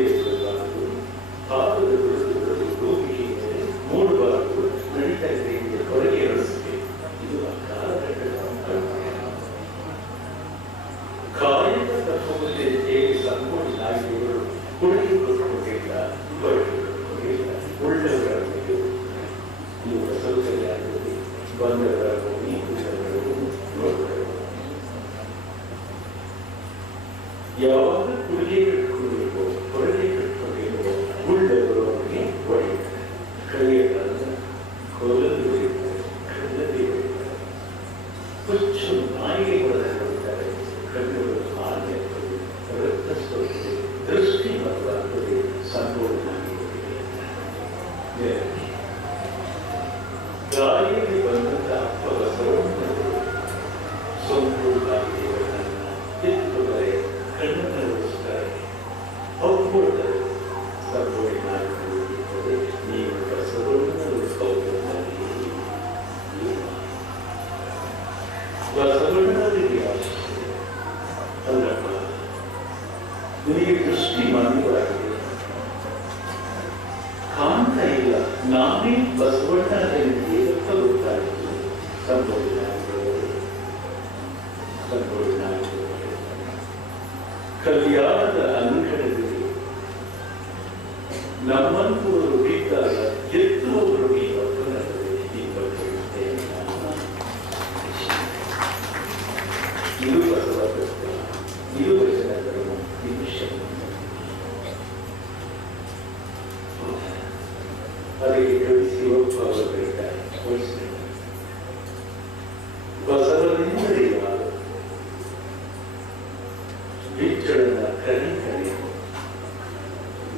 ಎತ್ತಬಾರದು, ಪಾದದ ಬಿಡುಗಡೆ ಗೋಪಿಗೆ ಮೂಡಬಾರದು, ನಡೀತಾ ಇದೆ ಹೊರಗೆ ಎಳಿಸಬೇಕು. ಇದು ಕಾಯಕ ತತ್ವದಲ್ಲಿ ಹೇಗೆ ಸಂಪೂರ್ಣ ನಾಯಕರು ಕೊಡುಗೆ ಕೊಟ್ಟಿಲ್ಲ, ಒಳ್ಳೆಯವರಾಗಬೇಕು. ನೀವು ಸೌಕರ್ಯ ಆಗಲಿ, ಬಂದವರಾಗಲಿ, ಯಾವಾಗ ಕೊಡುಗೆ ಕಟ್ಕೊಳ್ಬೇಕು, ಹೊರಗೆ ಕಟ್ಕೊಳ್ಬೇಕು, ಉಳ್ಳವರು ಅವರಿಗೆ ಒಳ್ಳೆಯ ಕಲಿಯಲ್ಲ, ಕೊಲದು ಕಲ್ಲದೆ ಹುಚ್ಚು ನಾಯಿಗೆ ಒಳಗಾಗುತ್ತಾರೆ. ಕಣ್ಣುಗಳು ಹಾಗೆ ರಕ್ತ ಸೋರಿದೆ, ದೃಷ್ಟಿ ಬದಲಾಗುತ್ತದೆ, ಸಂಪೂರ್ಣ ಗಾಳಿಯಲ್ಲಿ ಬಂದಂತ ಬಸವಣ್ಣನವರು ಸಂಪೂರ್ಣವಾಗಿ ಎತ್ತುತ್ತಾರೆ, ಕಣ್ಣನ್ನು ಉಳಿಸುತ್ತಾರೆ, ಒಪ್ಪುತ್ತಾರೆ. ಸಂಪೂರ್ಣ ನೀವು ಬಸವಣ್ಣನವರು ಬಸವಣ್ಣನವರಿಗೆ ಅಲ್ಲಪ್ಪ, ನಿನಗೆ ದೃಷ್ಟಿ ಮಾನ್ಯವಾಗಿದೆ, ಕಾಣ್ತಾ ಇಲ್ಲ, ನಾನೇ ಬಸವಣ್ಣ ಏನಂತ ಗೊತ್ತಾಯಿತು. ಸಂಪೂರ್ಣ ಕಲ್ಯಾಣದ ಅಂಕಣದಲ್ಲಿ ನಮ್ಮಂತವರು ಬಿದ್ದಾಗ ಎತ್ತುವವರು ಈ ಒಪ್ಪನದಲ್ಲಿ ಈ ಬಗ್ಗೆ ಇದು ಬಸವತತ್ವ, ಇದು ವಚನ ಧರ್ಮ, ಇದು ಶಬ್ದ. ಅದಕ್ಕೆ ಕವಿ ಶಿವಪ್ಪ ಅವರು ಹೇಳ್ತಾರೆ, ಬಸವನೆಂದರೆ ಯಾರು? ಬಿಚ್ಚಳನ ಕರೆ ಕರೆ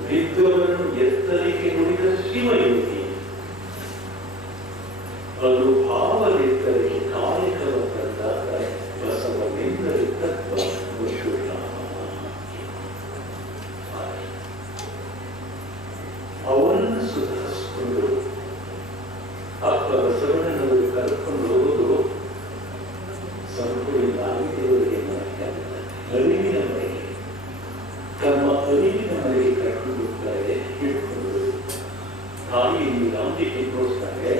ಬಿದ್ದವರನ್ನು ಎತ್ತಲಿಕ್ಕೆ ನುಡಿದ ಶಿವಯೋಗಿ, ಅದು ಭಾವನೆತ್ತಲಿಕ್ಕೆ ಕಾಯಕವ ತಂದಾಗ ಬಸವನೆಂದರೆ ತತ್ವ ಮುಷುರ. ಅವರನ್ನು ಸುಧಾರಿಸಿಕೊಂಡು ಅಪ್ಪ ಬಸವಣ್ಣನವರು ಕರ್ಕೊಂಡು ಹೋಗೋದು ಸಂಪೂರ್ಣ ದೇವರಿಗೆ ಅರಿವಿನ ಮನೆಗೆ, ತಮ್ಮ ಅರಿವಿನ ಮನೆಗೆ ಕರ್ಕೊಂಡು ಹೋಗ್ತಾರೆ. ಇಟ್ಕೊಂಡು ತಾಯಿಯಲ್ಲಿ ನಂಬಿಕೆ ತೋರಿಸ್ತಾರೆ.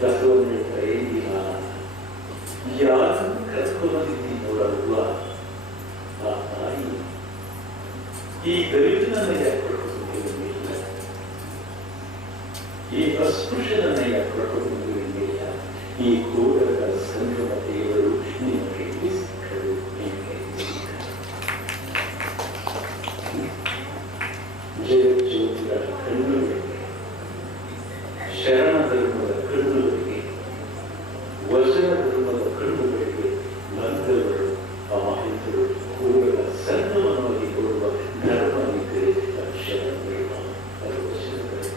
ಬಸವಣ್ಣ ಹೇಳ್ತಾರೆ, ದಿನ ಯಾರನ್ನು ಕರ್ಕೊಂಡ್ಬಂದಿದ್ದೀನಿ ನೋಡಲ್ವ, ಆ ತಾಯಿ ಈ ದಲಿತನ ಯಾಕೆ ಕರ್ಕೊಂಡ್ಬಂದಿರಲಿಲ್ಲ, ಈ ಅಸ್ಪೃಶ್ಯನನ್ನ ಯಾಕೆ ಕರ್ಕೊಂಡ್ಬಂದಿರಲಿಲ್ಲ, ಈ ಕೋಡದ ಸಂಗಮತೆಯವರು ನಿಮಗೆ ಸಿಕ್ಕರು. ಜಗಜ್ಯೋತಿಗಳ ಕಣ್ಣುಗಳಿಗೆ, ಶರಣ ಧರ್ಮದ ಕಣ್ಣುಗಳಿಗೆ, ವಚನ ಧರ್ಮದ ಕಣ್ಣುಗಳಿಗೆ ಬಂದವರು ಅಮಾಹಿತರು ಕೋಡದ ಸಂಗಮನವಾಗಿ ನೋಡುವ ಧರ್ಮ ಇದ್ದರೆ ಶರಣ ಧರ್ಮ, ಅದು ವಚನ ಧರ್ಮ.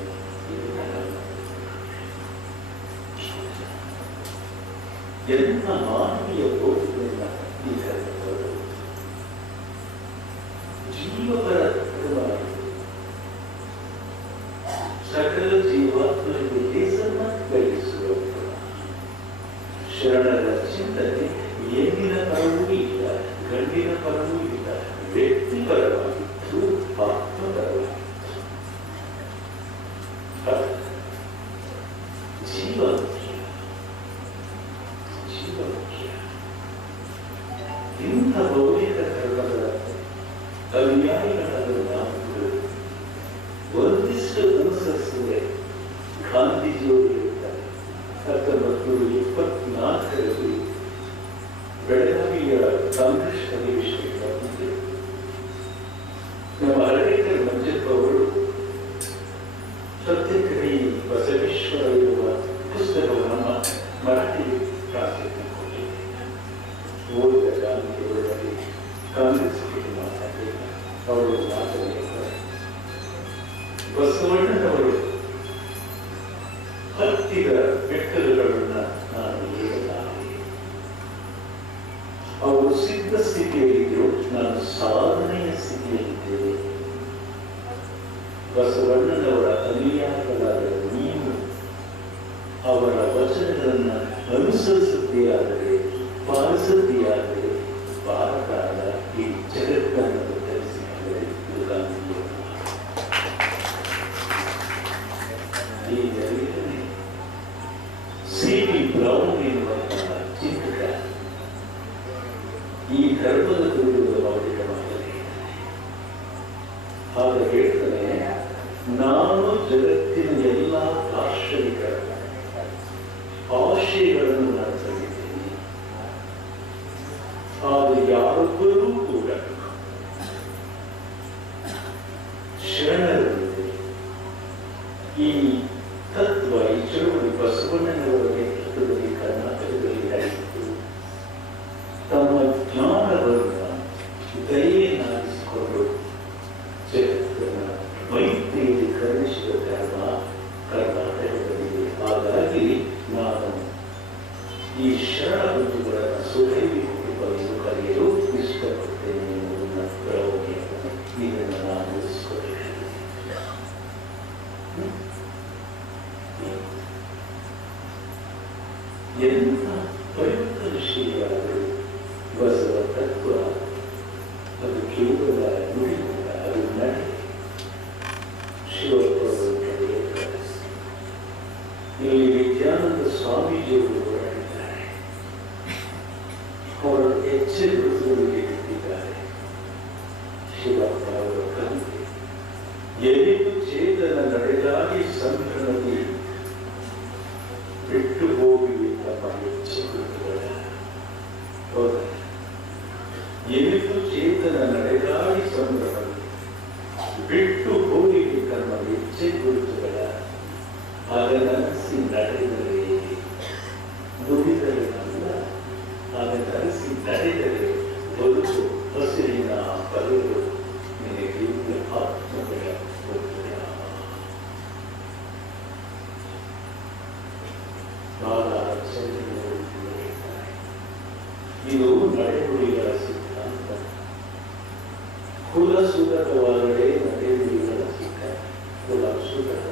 ಎಲ್ಲ ಮಾನವೀಯ ಬೋಧನೆಯನ್ನ ಈ ಧರ್ಮಗಳು ಜೀವಗಳ ಧರ್ಮವಾಗಿದೆ. ಸಕಲ ಜೀವಾತ್ಮರಿಗೆ ಲೇಸನ್ನ ಗಳಿಸುವ ಶರಣರ ಚಿಂತನೆ ಹೆಣ್ಣಿನ ಪರವೂ ಇಲ್ಲ, ಗಂಡಿನ ಪರವೂ ಇಲ್ಲ, ವ್ಯಕ್ತಿಪರವಾಗಿತ್ತು, ಆತ್ಮಪರವಾಗಿತ್ತು. ಜೀವ ಇಂಥ ಭೌತಿಕ ಧರ್ಮದ ಅನುಯಾಯಿಗಳಾದ ನಾವು ಒಂದಿಷ್ಟು ಅನುಸರಿಸಿದರೆ ಗಾಂಧೀಜಿಯವರು ಹೇಳ್ತಾರೆ, 1924ರಲ್ಲಿ ಬೆಳಗಾವಿಯ ಕಾಂಗ್ರೆಸ್ ಅಧಿವೇಶನಕ್ಕೆ ಬಂದಿದ್ದರು. ನಮ್ಮ ಹರಡೇಕರ್ ಮಂಜಪ್ಪ ಅವರು ಸತ್ಯಕರಿ ಬಸವೇಶ್ವರ ಎನ್ನುವ ಪುಸ್ತಕವನ್ನು ಮರಾಠಿ ಪ್ರಾರ್ಥನೆ ಓದಿದ ಗಾಂಧಿಯವರಲ್ಲಿ ಕಾಂಗ್ರೆಸ್ ಮಾತಾಡಿ ಅವರು ಮಾತನಾಡಿದ್ದಾರೆ. ಬಸವಣ್ಣನವರು ಹತ್ತಿದ ಬೆಟ್ಟಲುಗಳನ್ನು ನಾನು ಹೇಳಲಾರೆ, ಅವರು ಸಿದ್ಧ ಸ್ಥಿತಿಯಲ್ಲಿದ್ದರು, ನಾನು ಸಾಧನೆಯ ಸ್ಥಿತಿಯಲ್ಲಿದ್ದೇನೆ. ಬಸವಣ್ಣನವರ ಅನುಯಾಯಿಗಳಾದ ನೀವು ಅವರ ವಚನಗಳನ್ನು ಅನುಸರಿಸುತ್ತೇ ಆದರೆ, ಪಾಲಿಸುತ್ತೆಯಾದರೆ ಭಾರತ ಈ ಜಗತ್ತನ್ನು ಧರಿಸಿದರೆ ಇದು ಗಾಂಧಿ ಆಗ ಹೇಳ್ತಾನೆ, ನಾನು ಜಗತ್ತಿನ ಎಲ್ಲ ದಾರ್ಶನಿಕರ ಆಶಯಗಳನ್ನು ನಾನು ಕಂಡಿದ್ದೇನೆ. ಆದರೆ ಯಾರೊಬ್ಬರೂ ಕೂಡ ಶರಣರಲ್ಲಿ ಈ ತತ್ವ, ಈ ಚಳುವಳಿ ಬಸವಣ್ಣನವರ ನೇತೃತ್ವದಲ್ಲಿ ಕರ್ನಾಟಕದಲ್ಲಿ ನಡೆಯಿತು. ತಮ್ಮ ಜ್ಞಾನವನ್ನು ದಯೆಯನ್ನಾಗಿಸಿಕೊಂಡು ಜಗತ್ತನ್ನು ಮೈತ್ರಿಯಲ್ಲಿ ಕರುಣಿಸಿದ ಧರ್ಮ ಕರ್ನಾಟಕದಲ್ಲಿದೆ. ಹಾಗಾಗಿ ನಾನು ಈ ಶರಣ ಬಂಧುಗಳನ್ನು ಸುದೈವಿ ಕುಟುಂಬ ಎಂದು ಕರೆಯಲು ಇಷ್ಟಪಡ್ತೇನೆ ಎನ್ನುವುದನ್ನು ಪ್ರವೋಗಿಯನ್ನು ಇದನ್ನು ನಾನು ಉಳಿಸಿಕೊಳ್ಳುತ್ತೇನೆ. ಎಂಥ ಪ್ರಯುಕ್ತ ವಿಷಯಗಳು ಬಸವ ತತ್ವ. ಅದು ಕೇವಲ ನುಡಿಗಳ, ಅದು ನಡೆ. ಶಿವಪ್ರಭು ಇಲ್ಲಿ ವಿದ್ಯಾನಂದ ಸ್ವಾಮೀಜಿಯವರು ಹೋರಾಡಿದ್ದಾರೆ. ಅವರು ಎಚ್ಚರಿಕೆ ಬಿಟ್ಟಿದ್ದಾರೆ. ಶಿವಪ್ಪ ಅವರ ಕಲಿಕೆ ಎಲ್ಲಿಗೂ ಚೇತನ ನಡೆದಾಗಿ ಸಂಭ್ರಮದಿ ಬಿಟ್ಟು ಹೋಗಿ ತಮ್ಮ ಎಚ್ಚರಿಕೆಗಳ ಎಲ್ಲಿಗೂ ಚೇತನ ನಡೆದಾಡಿ ಸಂಭ್ರಮದಿ ಬಿಟ್ಟು ಹೋಗಿ ತಮ್ಮ ಎಚ್ಚರಿಕೆಗಳ ಅದನರಿಸಿ ನಡೆದರೆ ನುಡಿದರೆ ಅಲ್ಲ, ಅದನರಿಸಿ ನಡೆದರೆ ಬದುಕು ಹಸಿರಿನ ಬದುಕು ನಿನಗೆ ಆತ್ಮಗಳ ಒತ್ತಡ. ಇದು ನಡೆನುಡಿಗಳ ಸಿದ್ಧಾಂತ. ಕುಲ ಸುಗತವಾದರೆ ನಡೆನುಡಿಗಳ ಸಿದ್ಧಾಂತ. ಕುಲ ಸುಗತ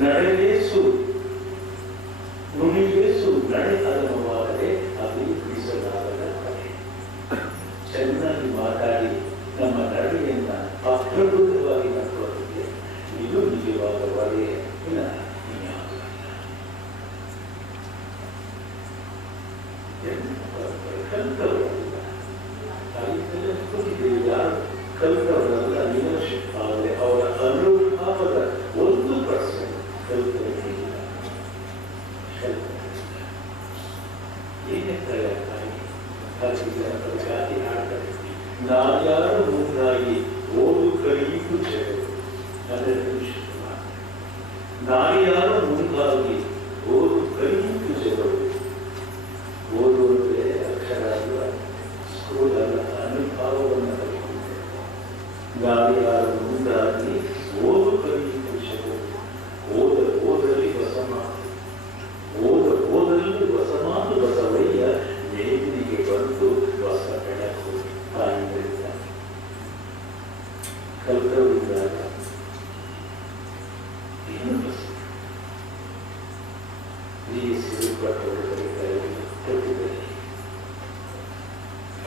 ನಡೆಯೇಸು ನುಡಿಯೇಸು ನಡೆ ಅಗಮವಾದರೆ ಅದು ಬಿಡಿಸಲಾಗದ ಕಲೆ. ಚೆನ್ನಾಗಿ ಮಾತಾಡಿ ನಮ್ಮ ನಡೆಯನ್ನ ಅಪ್ರಬುದ್ಧವಾಗಿ ನಡುವುದಕ್ಕೆ ಇದು ನಿಜವಾದ ಒಡೆಯ ಯಾರು ಕಲ್ತವರಲ್ಲ ವಿಮರ್ಶೆ. ಆದರೆ ಅವರ ಅನುಭವದ 1% ಕಲ್ತವರಿಲ್ಲ. ಏನೆಂದರೆ ಜಾತಿ ಆಡ್ತಾರೆ. ನಾರ್ಯಾರು ಮುಂದಾಗಿ ಓದು ಕಲಿಯಿತು ಜಗತ್ತು. ಅದನ್ನು ನಾರ್ಯಾರು ಮುಂದಾಗಿ ಓದು ಕಲಿಯಿತು ಜಗತ್ತು. ಓದುವುದೇ ಅಕ್ಷರ ಅಲ್ಲ, ಸ್ಕೂಲ್ ಅಲ್ಲ, ಅನುಭವವನ್ನು ಕಲಿಯುತ್ತೆ. ನಾರ್ಯಾರು ಮುಂದಾಗಿ ಓದು ಕಲಿಯಿತು ಜಗತ್ತು. ಓದಲಿ ಹೊಸ ಮಾತು, ಓದಲಿ ಹೊಸ ಮಾತು. ಬಸವಯ್ಯ ನೇಮಿಗೆ ಬಂದು ಹೊಸ ಬೆಳಕು ತಾಯಿಗಳಿಂದ ಕಲ್ತವರಿದ್ದಾಗ ಏನು ಬಸ ಈ ಸಿರುಪಟ್ಟವರ ಕೈಯಲ್ಲಿ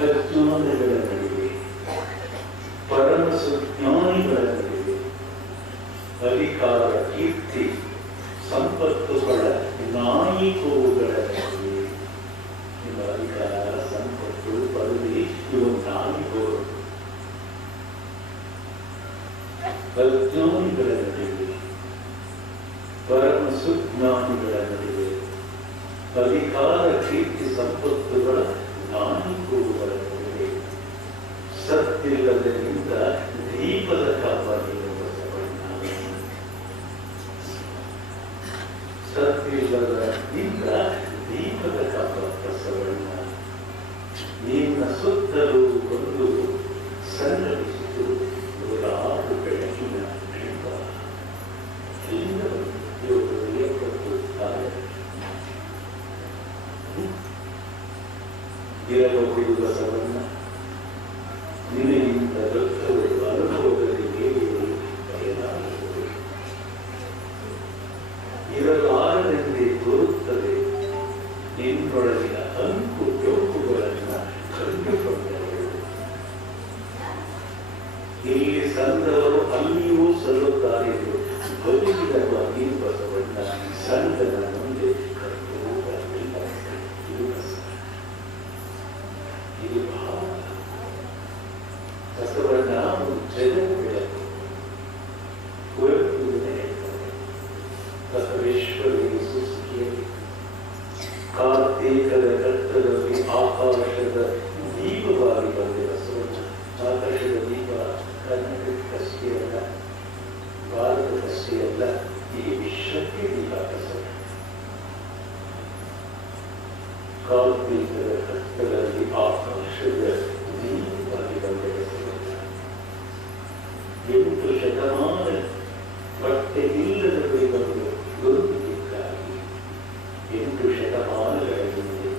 ಅಜ್ಞಾನಗಳ ನಡುವೆ, ಪರಮ ಸುಜ್ಞಾನಿಗಳ ನಡುವೆ, ಅಧಿಕಾರ ಕೀರ್ತಿ ಸಂಪತ್ತುಗಳ ನಾಯಿಕೋಗಳ ನಡುವೆ. ನಿಮ್ಮ ಅಧಿಕಾರ ಸಂಪತ್ತು ಪದವಿ ಇವು ನಾಯಿಕೋರು. ಅಜ್ಞಾನಿಗಳ ನಡುವೆ, ಪರಮ ಸುಜ್ಞಾನಿಗಳ ನಡುವೆ, ಅಧಿಕಾರ ಕೀರ್ತಿ ಸಂಪತ್ತುಗಳ ನಾಯಿಕೋಗಳ ನಡುವೆ ಸತ್ತಿಲ್ಲದರಿಂದ ದೀಪದ ಕಾಪಾಡಿರುವ ಸತ್ತಿಲ್ಲದರಿಂದ ದೀಪದ ಕಾಪಾಡಿಸವಣ್ಣ. ನಿನ್ನ ಸುತ್ತಲೂ ಒಂದು ಸಂಘಟಿಸಿತು ನೂರಾರು ಬೆಳಕಿನ ದೀಪ. ಇರಬಹುದು ಬಸವಣ್ಣ, ನಿನಗಿಂತ ದೊಡ್ಡವರು ಅನುಭವದಲ್ಲಿ ಹೇಳುವುದು ಬಯಲಾಗುವುದು. ಇರಲಾರದೆಂದೇ ತೋರುತ್ತದೆ ನಿನ್ನೊಳಗಿನ ಅಂಕು ಡೊಂಕುಗಳನ್ನು ಕಂಡುಕೊಂಡವರು. ಇಲ್ಲಿ ಸಂದವರು ಅಲ್ಲಿಯೂ ಸಲ್ಲುತ್ತಾರೆಂದು ಬದುಕಿರುವ ಈ ಬಸವಣ್ಣ ಸಂಘದ ಮುಂದೆ ಇದು ಭಾವ. ಬಸವಣ್ಣ ಜಗದ ಬೆಳಕು. ಕುವೆಂಪು ಹೇಳ್ತಾರೆ, ಬಸವೇಶ್ವರಿಗೆ ಸುಸ್ತಿಯಲ್ಲಿ ಕಾರ್ತೀಕದ ಕತ್ತಲಲ್ಲಿ ಆಕಾಶದ ದೀಪವಾಗಿ ಬಂದಿರ ಸೋನ. ಆಕಾಶದ ದೀಪ ಕರ್ನಾಟಕಕ್ಕಷ್ಟೇ ಅಲ್ಲ, ಭಾರತಕ್ಕಷ್ಟೇ ಅಲ್ಲ, ಈ ವಿಶ್ವಕ್ಕೆ ದೀಪ ಸೋನ. ಕಾರ್ತೀಕದ ಕತ್ತಲಲ್ಲಿ ಆಕಾಶದ ದೀಪವಾಗಿ ಬಂದಿರ ಸೋನ. 8 ಶತಮಾನ ಬಟ್ಟೆ ಇಲ್ಲದ ಬಂದು ಗುರುತಿಗಾಗಿ 8 ಶತಮಾನಗಳ ಹಿಂದೆ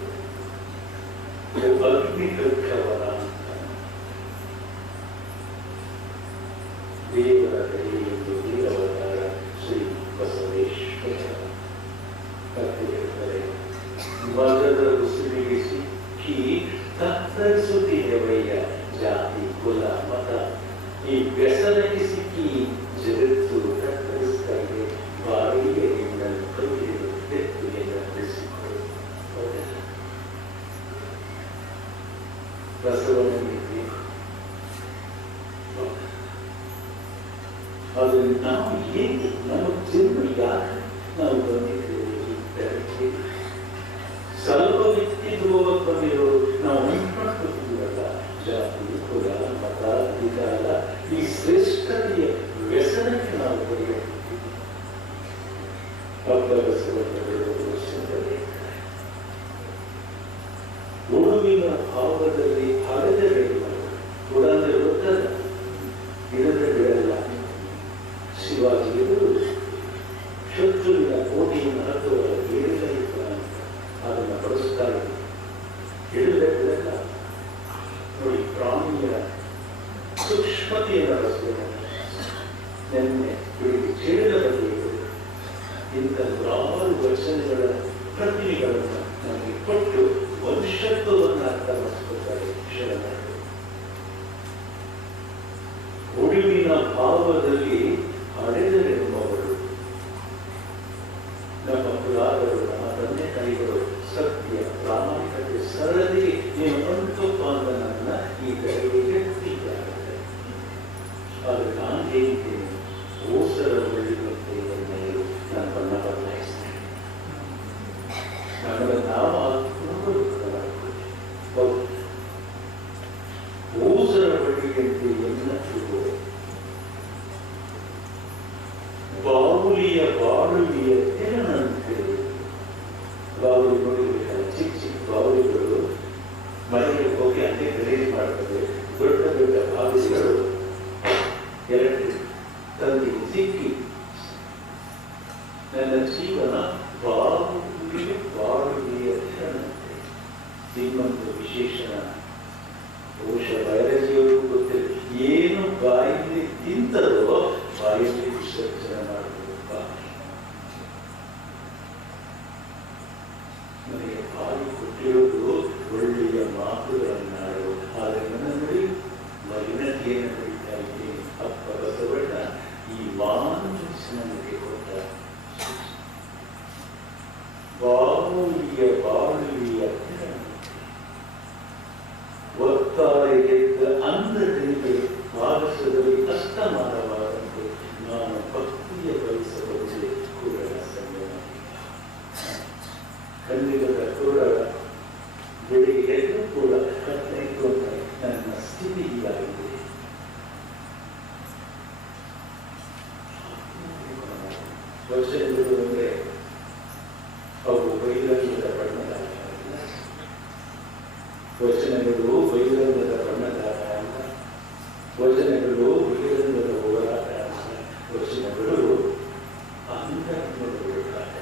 ಅಗ್ನಿಕೃಷ್ಣವರ ದೇವರ ಕೈಯಲ್ಲಿ ವೀರವತಾರ ಶ್ರೀ ಬಸವೇಶ್ವರ ಕಥೆಯಿರುತ್ತದೆ. ಮಗದ ಉಸಿರಿಗೆ ಸಿಕ್ಕಿ ತತ್ತರಿಸುತ್ತಿದೆವಯ್ಯ ಜಾತಿ ಕುಲ ಮತ. ಈ ವ್ಯಸನಕ್ಕೆ ಸಿಕ್ಕಿ ಜಗತ್ತು ತತ್ತರಿಸ್ತಾ ಇದೆ. ಬಾಯಿಗೆ ನಿನ್ನನ್ನು ಕೈಯಿಡು ಎತ್ತುಗೆಲ್ಲ ನಡೆಸಿಕೊಳ್ಳು. ಬಸವನಿಗೆ ಅದನ್ನು ನಾವು ಹೇಗೆ ನಮ್ಮ ಜನ್ಮ ಯಾಕೆ ನಾವು ಬಂದಿದ್ದೇವೆ? ಸ್ವಲ್ಪ ವ್ಯಕ್ತಿತ್ವ ಬಂದಿರೋರು ನಾವು ಅನ್ಕೊಂಡ್ಬರ್ತೀವಲ್ಲ, ಜಾತಿ ಕುಲ ಮತ ಅಧಿಕಾರ ಈ ಶ್ರೇಷ್ಠತೆಯ ವ್ಯಸನಕ್ಕೆ ನಾವು ಬರೆಯಬೇಕು. ಹಬ್ಬ ಬಸವಣ್ಣನವರು ಉಡುವಿನ ಭಾವದಲ್ಲಿ ಹಳೆದರೆ ಉಡಂದೆ ಗೊತ್ತಲ್ಲ, ಇಡದೆ ಬಿಡಲ್ಲ. ಶಿವಾಜಿಗಳು ಶತ್ರುವಿನ ಕೋಟೆಯನ್ನು ಹತ್ತುವ ಏರಿಸಲಿಲ್ಲ, ಅದನ್ನು ಬಳಸ್ತಾರೆ. ಹಿಡಿದ್ರೆ ಬಿಡಲ್ಲ. ನೋಡಿ, ಪ್ರಾಣಿಯ ಸೂಕ್ಷ್ಮತೆಯನ್ನು ಬಳಸಬೇಕು. ನೆನ್ನೆ ಬೆಳಿಗ್ಗೆ ಚೇಳ ಬಗ್ಗೆ ಇಂಥ 6 ವಚನಗಳ ಪ್ರತಿಮೆಗಳನ್ನು ನಮಗೆ ಕೊಟ್ಟು ವಂಶತ್ವವನ್ನು ಅರ್ಥ ಮಾಡಿಸ್ಕೊಳ್ತಾರೆ ಶರಣರು. ಉಡುವಿನ ಭಾವದಲ್ಲಿ ಹಡೆದರೆಂಬವರು ನಮ್ಮ ಪುರಾಣಗಳು, ನಮ್ಮ ತಂದೆ ತಾಯಿಗಳು ಸತ್ಯ ಪ್ರಾಮಾಣಿಕತೆ ಸರದಿ ನೀವು ಅಂತೋಪಾದನನ್ನ ಈ ಕಡೆಗೆ ಎತ್ತಿದ್ದಾರೆ. ಆದರೆ ನಾನು ಹೇಳ್ತೀನಿ, ಓಸರ ಬೆಳಿಬೇಕು ಎನ್ನೆಯರು ನನ್ನ ಬಣ್ಣ ಬದಲಾಯಿಸ್ತೇನೆ. ನಮಗೆ ನಾವು ಓಸರ ಬಳ್ಳಿಯಂತೆ ಎನ್ನೋ ಬಾವುಲಿಯ ಬಾಳುವಿಯ ತೆರನಂತೆ. ಬಾವುಲಿ ನೋಡಿರ್ಬೇಕಲ್ಲ, ಚಿಕ್ಕ ಚಿಕ್ಕ ಬಾವುಲಿಗಳು ಮನೆಗೆ ಹೋಗಿ ಅಲ್ಲೇ ಗಲೀಜು ಮಾಡ್ತದೆ. ದೊಡ್ಡ ದೊಡ್ಡ ಬಾವುಲಿಗಳು 2 ತಂದಿಗೆ ಸಿಕ್ಕಿ ನನ್ನ ಜೀವನ ಬಾವುಲಿಯ ಬಾಳುವಿಯ ತೆರನಂತೆ. ನಿಮ್ಮೊಂದು ವಿಶೇಷಣ ಕೋಶ ಬಯಲಜಿಯವರು ಗೊತ್ತಿಲ್ಲ. ಏನು ಬಾಯಿಗೆ ತಿಂತದೋ ಬಾಯಿಗೆ ವಿಸರ್ಜನೆ ಮಾಡಬೇಕಪ್ಪ. ನನಗೆ ಬಾಯಿ ಕೊಟ್ಟಿರೋದು ಒಳ್ಳೆಯ ಮಾತುಗಳನ್ನಾಡು. ಆದರೆ ನನ್ನ ನೋಡಿ ಮಲಿನತೆಯನ್ನು ನಡೀತಾ ಇದ್ದೀನಿ. ಅಪ್ಪ ಬಸವಣ್ಣ ಈ ಮಾನಸ ನನಗೆ ಕೊಟ್ಟ ಬಾವುಲಿಯ ಬಾಳುವಿಯ ಒತ್ತಾರೆ ಗೆದ್ದ ಅಂಧರಿಗೆ ಭಾರತದಲ್ಲಿ ಅಸ್ತಮಾನವಾದಂತೆ ನಾನು ಭಕ್ತಿಯ ಬಯಸಬಹುದೇ ಕುರಳ ಸಂಗಮ. ಕಣ್ಣಿಗದ ಕುರಳ ಬೆಳಿಗ್ಗೆ ಎದ್ದು ಕೂಡ ಕಟ್ಟೈತು ನನ್ನ ಸ್ಥಿತಿ ಹೀಗಾಗಿದೆ. ವಚನಗಳು ಅಂದರೆ ಅವು ಬಹಿರಂಗದ ಬಣ್ಣದ ವಚನಗಳು ಬಹಿರಂಗದ ಬಣ್ಣದಾಟ ಅಂತ, ವಚನಗಳು ಬಹಿರಂಗದ ಹೋರಾಟ ಅಂತ, ವಚನಗಳು ಅಂತರ್ಗತ ಹೋರಾಟ.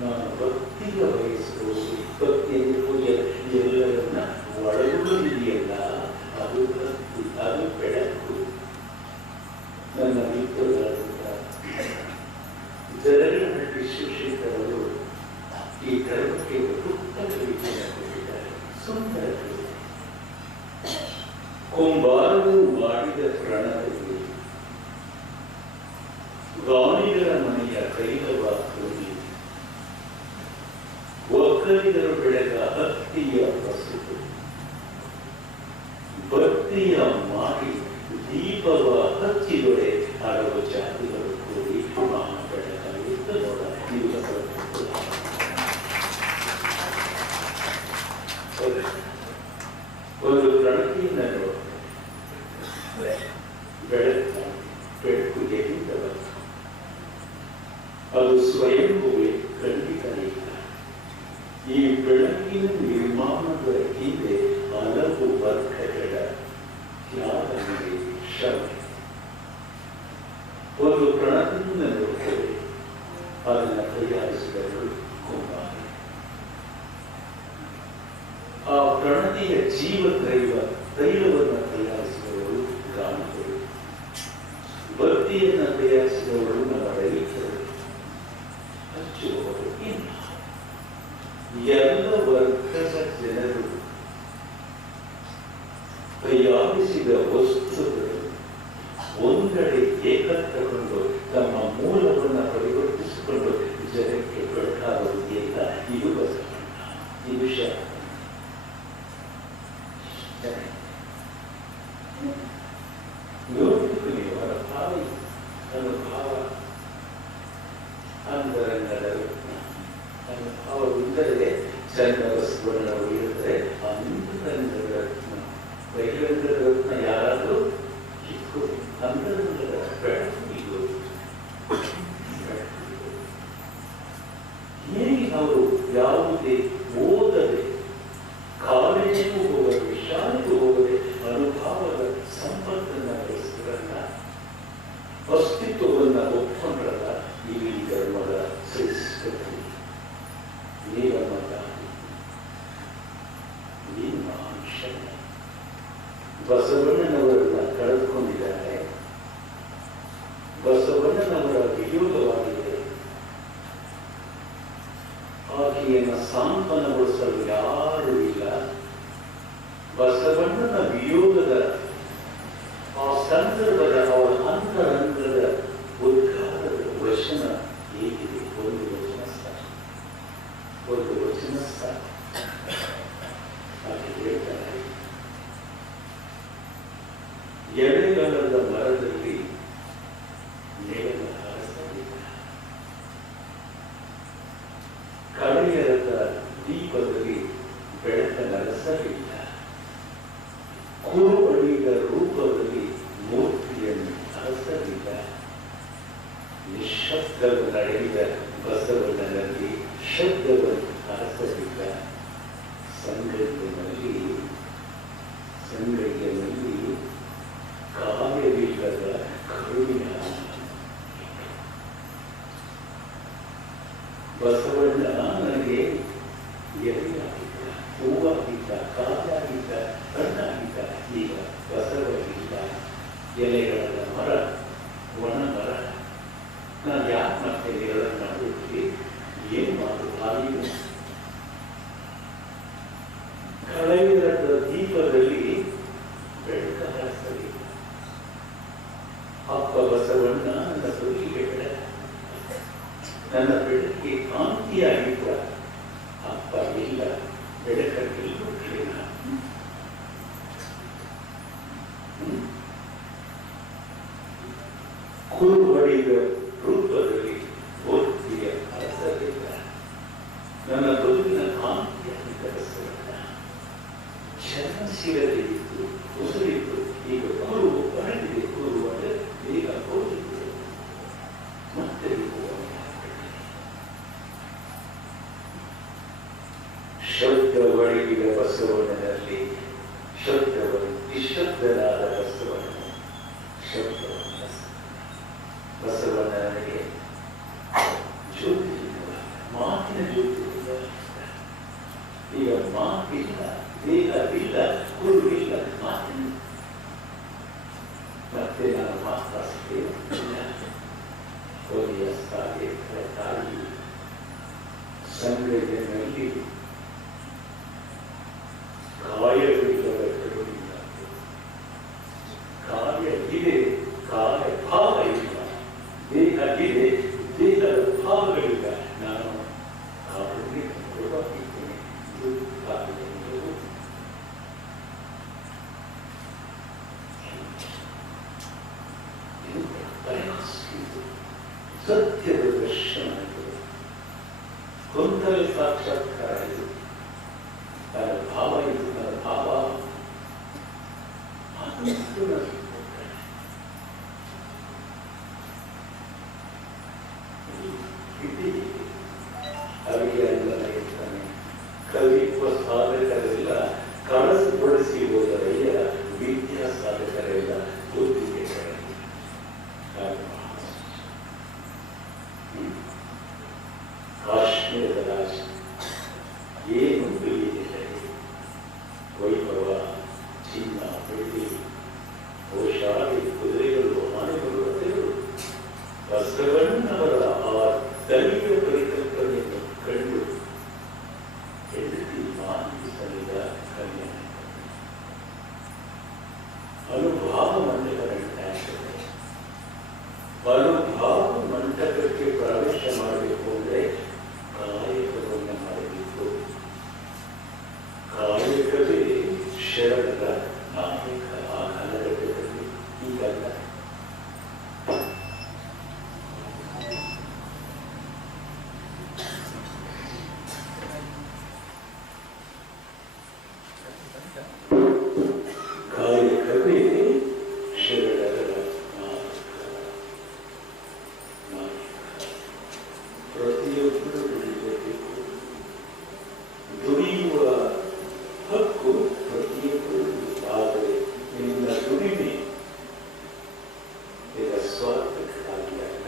ನಾನು ಭಕ್ತಿಯ ವಹಿಸಬಹುದು. ಭಕ್ತಿಯಲ್ಲಿ ಪೂಜೆ ಎಲ್ಲರನ್ನ ಒಳಗೊಳ್ಳಿದೆಯಲ್ಲ, ಅದು ಭಕ್ತಿ, ಅದು ಬೆಳಕು. ನನ್ನ ಮಿತ್ರರಾದಂಥ ಜರಗನಹಟ್ಟಿ ಶಿವಶೇಖರವರು ಈ ಧರ್ಮಕ್ಕೆ ಉತ್ತಮ ರೀತಿಯನ್ನು ಕೊಟ್ಟಿದ್ದಾರೆ. ಸುಂದರ ಕೊಂಬಾರವು ಮಾಡಿದ ಪ್ರಣದಲ್ಲಿ ಗಾಣಿಗರ ಮನೆಯ ಕೈಲವ ಹೋಗಿ ಒಕ್ಕ ಒಕ್ಕಲಿಗರು ಬೆಳೆದ ಹತ್ತಿಯ ಬಸುಕು ಭಕ್ತಿಯ ಮಾಡಿ ದೀಪವ ಹಚ್ಚಿದೊಡೆ ಹಲವು ಜಾತಿಗಳು ಕೂಡಿ ಮಹಾ ಬೆಳಕಾಗಿತ್ತು ನೋಡ. ಒಂದು ಪ್ರಣತಿಯಿಂದ ಬೆಳಕು ಎಲ್ಲಿಂದ ಬಂತು? ಅದು ಸ್ವಯಂಭುವೆ ಖಂಡಿತ ಇಲ್ಲ. ಈ ಬೆಳಕಿನ ನಿರ್ಮಾಣದ ಹಿಂದೆ ಹಲವು ವರ್ಗಗಳ ತ್ಯಾಗವಿದೆ, ಶ್ರಮ. ಒಂದು ಪ್ರಣತಿಯಿಂದ ನೋಡ್ತೇವೆ, ಅದನ್ನು ತಯಾರಿಸಿದವರು ಕುಮಾರ. ಆ ಪ್ರಣತಿಯ ಜೀವ ತೈಲವನ್ನು ತಯಾರಿಸಿದವರು ರಾಮಗಳು. ಭಕ್ತಿಯನ್ನು ತಯಾರಿಸಿದವರು ನಮ್ಮ ರೈತರು, ಹಚ್ಚುವವರು ಇಲ್ಲ. ಎಲ್ಲ ವರ್ಗದ ಜನರು ತಯಾರಿಸಿದ ವಸ್ತುಗಳು ಒಂದೆಡೆ ಏಕತ್ರಗೊಂಡು ತಮ್ಮ ಮೂಲವನ್ನು ಪರಿವರ್ತಿಸಿಕೊಂಡು ಜನಕ್ಕೆ ಬೆಳಕಾಗುವುದಿಲ್ಲ. ಇದು ಬಸವಣ್ಣ, ಇದು ಶರಣ. ನೋಡಬೇಕು ನೀವು ಅವರ ಭಾವ, ಅನುಭಾವ, ಅಂತರಂಗದ ರತ್ನ. ಅನುಭಾವವಿದ್ದರೆ ಚಂದ ವಸ್ತುವನ್ನು ಉಳಿಯುತ್ತದೆ. ಅಂತರಂಗದ ರತ್ನ, ಬಹಿರಂಗದ ರತ್ನ ಯಾರಾದರೂ ಚಿಕ್ಕು, ಅಂತರಂಗದ ಬೆಳಕು ಇದು. ಹೇಗೆ ಅವರು ಯಾವುದೇ ಓದದೆ, ಕಾಲೇಜಿಗೂ ಹೋಗದೆ, ಶಾಲೆಗೂ ಹೋಗದೆ ಅನುಭವದ ಸಂಪತ್ತನ್ನು ಬೆಳೆಸಿದ್ರಲ್ಲ, ಅಸ್ತಿತ್ವವನ್ನು ಒಪ್ಕೊಂಡ್ರಲ್ಲ. ಈ ಧರ್ಮದ ಶ್ರೇಷ್ಠತೆ ನಿಮ್ಮ ಅಂಶ. ಬಸವಣ್ಣನವರನ್ನ ಕಳೆದುಕೊಂಡಿದ್ದಾರೆ. ಬಸವಣ್ಣನವರ ವಿಯೋಗವಾಗಿದೆ. ಆಕೆಯನ್ನು ಸಾಂತ್ವನಗೊಳಿಸಲು ಯಾರೂ ಇಲ್ಲ. ಬಸವಣ್ಣನ ವಿಯೋಗದ ಆ ಸಂದರ್ಭದ ಅವರ ಅಂತರಂಗದ ಉದ್ಘಾಟದ ವಚನ ಹೇಗಿದೆ? ಒಂದು ವಚನ ಸಾಕು, ಒಂದು ವಚನ ಸಾಕು. ಹಾಗೆ ಹೇಳ್ತಾರೆ, ಎಳೆಗಾಲದ ಮರದಲ್ಲಿ ನೆಲದ ಹರಸಲಿಲ್ಲ, ಕಳೆಯರದ ದೀಪದಲ್ಲಿ ಬೆಳಕನ ರಸವಿಲ್ಲ, ಕುರುಬಳಿದ ರೂಪದಲ್ಲಿ ಮೂರ್ತಿಯನ್ನು ಹರಸಲಿಲ್ಲ. ನಿಶಬ್ದವು ನಡೆದ ಬಸವಣ್ಣನಲ್ಲಿ ಶಬ್ದವನ್ನು ಹರಸಲಿಲ್ಲ. ಸಂಗತಿಯಲ್ಲಿ ಕಾವ್ಯವಿಲ್ಲದ ಕರುವಿನ ಬಸವಣ್ಣ ನನಗೆ ಎಲೆಯಾಗಿದ್ದ, ಹೂವಾಗಿದ್ದ, ಕಾಯಾಗಿದ್ದ, ಹಣ್ಣಾಗಿದ್ದ. ಈಗ ಬಸವನಿಲ್ಲ, ಎಲೆಗಳ ಮರ, ಒಣ ಮರ. ನಾನು ಯಾಕೆ ಮತ್ತೆ ನೆರಳನ್ನು ಮಾಡಿದ್ವಿ? ಏನು ಮಾತು ಹಾಗೆ ಕಳೆಯದ ದೀಪದಲ್ಲಿ ಬೆಳಕ ಹರಿಸಲಿಲ್ಲ. ಅಪ್ಪ ಬಸವಣ್ಣ ನನ್ನ ಬದುಕಿಗೆ ಬೆಳಕ, ನನ್ನ ಬೆಳಕಿಗೆ ಕಾಂತಿಯಾಗಿದ್ದ. ಅಪ್ಪ ಇಲ್ಲ, ಬೆಳಕಲ್ಲಿ ಹುಟ್ಟಲಿಲ್ಲ. ಕುರುಬಳಿದ ರೂಪದಲ್ಲಿ ಮೂರ್ತಿಯ ಹರಸಲಿಲ್ಲ. ನನ್ನ ಬದುಕಿನ ಕಾಂತಿಯಾಗಿದ್ದ ಬಸವಣ್ಣ ಚಲನಶೀಲತೆಯಿತ್ತು, ಉಸಿರಿತ್ತು. ಈಗ ಕುರುವು ಬರಲಿದೆ. ಕುರು ಅಂದರೆ ಈಗ ಹೋಗಿತ್ತು, ಮತ್ತೆ ಶಬ್ದ ಒಳಗಿದ ಬಸವಣ್ಣನಲ್ಲಿ ಶಬ್ದವನ್ನು ನಿಶಬ್ದನಾದ ಬಸವಣ್ಣ ಶಬ್ದವನ್ನು ಬಸವಣ್ಣನಿಗೆ ಜ್ಯೋತಿ ಇಲ್ಲ, ಮಾತಿನ ಜ್ಯೋತಿ ಇಲ್ಲ. ಈಗ ಮಾತಿಲ್ಲ, ದೇಹವಿಲ್ಲ, ಕುರುವಿಲ್ಲ, ಮಾತಿಲ್ಲ. ಮತ್ತೆ ನಾನು ಮಾತಾಡ್ತೇನೆ. ಕೊನೆಯ ಸಾಗೆ ತಾಯಿ ಸಂವೇದನೆಯಲ್ಲಿ ಕಾಯವಿಲ್ಲದ ಕರುವಿಲ್ಲ. ಕಾಯ ಇದೆ, ಕಾಯ ಭಾವ ಇಲ್ಲ. ದೇಹ ಇದೆ, ದೇಹದ ಭಾವಗಳಿಲ್ಲ. ನಾನು ಕಾರುಣ್ಯ ಕೊಡಬೇಕಿದ್ದೇನೆ. ಸತ್ಯದ ದರ್ಶನ ಇದು. ಕೊಂತಲ ಸಾಕ್ಷಾತ್ಕಾರ ಇದು. ನನ್ನ ಭಾವ ಇದು, ನನ್ನ ಭಾವ ಅವಿಗೆ ಎಲ್ಲ ಇರ್ತಾನೆ. ಕಲಿಯುವ ಸಾಧಕರೆಲ್ಲ ಕನಸುಪಡಿಸಿ ಹೋದರಯ್ಯ, ವಿದ್ಯಾ ಸಾಧಕರೆಲ್ಲ ಬುದ್ಧಿಗೆ ಕಾಶ್ಮೀರದ ರಾಜ ಏನು ತಿಳಿದಿಲ್ಲ. ವೈಭವ, ಚಿನ್ನ, ಬೆಳ್ಳಿ, ಔಷಧಿ, ಕುದುರೆಗಳು, ಆನೆಗಳು, ರಥಗಳು, ಬಸವಣ್ಣವರ ಆ ದೈವ ಪರಿಕಲ್ಪನೆಯನ್ನು ಕಂಡು ಹೆಂಡತಿ ಮಾನಿಸಲಿದ ಕನ್ಯೆ ಅನುಭಾವ ಮಂಟಪ ನಡೀತಾಯಿದೆ. ಅನುಭಾವ ಮಂಟಪಕ್ಕೆ ಪ್ರವೇಶ ಮಾಡಬೇಕು ಅಂದರೆ ಕಾಯಕವನ್ನು ಮಾಡಬೇಕು. ಕಾಯಕವೇ ಶರಣರ ನಾಯಕ. ಆ ಕಾಲಘಟ್ಟದಲ್ಲಿ ಈಗಲ್ಲ. ಕಾಯಕವೇ ಶರಣರ ನಾಯಕ. ಪ್ರತಿಯೊಬ್ಬರು ದುಡಿಯಬೇಕು. ದುಡಿಯುವ ಹಕ್ಕು ಪ್ರತಿಯೊಬ್ಬರು. ಆದರೆ ನಿನ್ನ ದುಡಿಮೆ ಇದರ ಸ್ವಾರ್ಥಕ್ಕಾಗಿ ಅಲ್ಲ,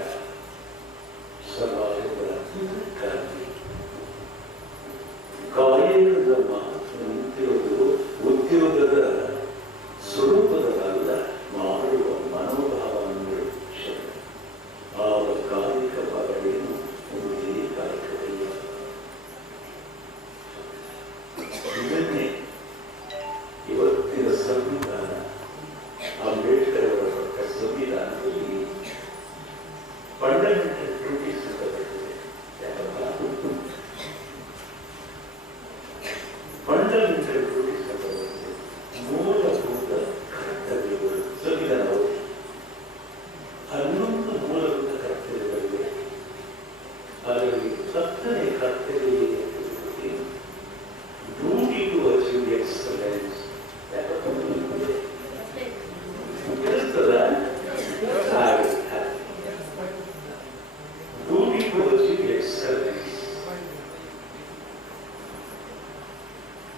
ಸಮಾಜದ ಹಿತಕ್ಕಾಗಿ. ಕಾಯಕದ ಮಾತ್ರ ನಿಂತಿರುವುದು ಉದ್ಯೋಗದ ಸ್ವರೂಪದಲ್ಲ, ಮಾಡುವ ಮನೋಭಾವನೆಗಳು ಶರಣ. ಆವ ಕಾಯಕ ಪದವೇನು ಒಂದೇ ಕಾಯಕವಲ್ಲ. ಇದನ್ನೇ ಇವತ್ತಿನ ಸಂವಿಧಾನ, ಅಂಬೇಡ್ಕರ್ ಅವರ ಪಕ್ಕ ಸಂವಿಧಾನದಲ್ಲಿ ಫಂಡಮೆಂಟಲ್ ಡ್ಯೂಟೀಸ್ ಅಂತ ಬರ್ತದೆ. ಫಂಡಮೆಂಟಲ್ ಡ್ಯೂಟೀಸ್ ಅಂತ ಬರ್ತದೆ. ಮೂಲಭೂತ ಕರ್ತವ್ಯಗಳು ಸಂವಿಧಾನವು 11 ಮೂಲಭೂತ ಕರ್ತವ್ಯಗಳಿವೆ. ಅದರಲ್ಲಿ 10ನೇ ಕರ್ತವ್ಯ ಡ್ಯೂಟಿ ಟು ಅಚೀವ್ ಎಕ್ಸಲೆನ್ಸ್. ಇರುತ್ತದ ಡ್ಯೂಟಿ ಟು ಅಚೀವ್ ಎಕ್ಸಲೆನ್ಸ್.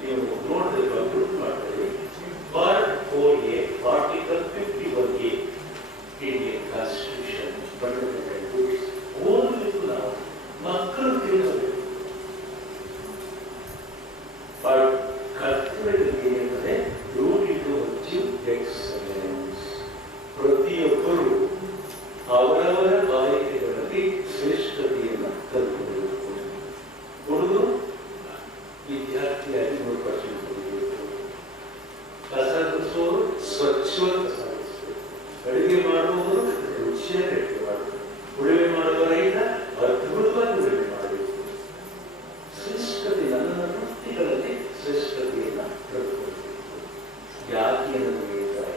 ನೀವು ನೋಡಿದ್ರೆ ಗ್ರೂಪ್ ಮಾಡ್ತೀವಿ. Part 4A, article 51A Indian constitution fundamental duties ಓದಬೇಕು. ನಾವು ಮಕ್ಕಳು ತಿಳಿಸಬೇಕು. ಕರ್ತವ್ಯದಲ್ಲಿ ಏನೆಂದರೆ ಡ್ಯೂಟಿ ಟು ಅಚೀವ್ ಎಕ್ಸಲೆನ್ಸ್. ಪ್ರತಿಯೊಬ್ಬರು ಅವರವರ ಬಾಯಕೆಗಳಲ್ಲಿ ಶ್ರೇಷ್ಠತೆಯನ್ನು ತಂದುಕೊಡಬೇಕು. ಹುಡುಗರು ವಿದ್ಯಾರ್ಥಿಯಾಗಿ 100% ಕೊಡಬೇಕು. ಕಸ ಗುಡಿಸೋರು ಸ್ವಚ್ಛವಾಗಿ ಕಸ ಗುಡಿಸಬೇಕು. ಅಡುಗೆ ಮಾಡುವವರು ರುಚಿಯಾಗಿ ಅಡುಗೆ ಮಾಡಬೇಕು. ಉಳುಮೆ ಮಾಡುವ ರೈತ ಅದ್ಭುತವಾಗಿ ಉಳುಮೆ ಮಾಡಬೇಕು. ಶ್ರೇಷ್ಠತೆ ನನ್ನ ವೃತ್ತಿಗಳಲ್ಲಿ ಶ್ರೇಷ್ಠತೆಯನ್ನು ತಂದುಕೊಡಬೇಕು. ಯಾಕೆಯನ್ನು ಹೇಳ್ತಾರೆ?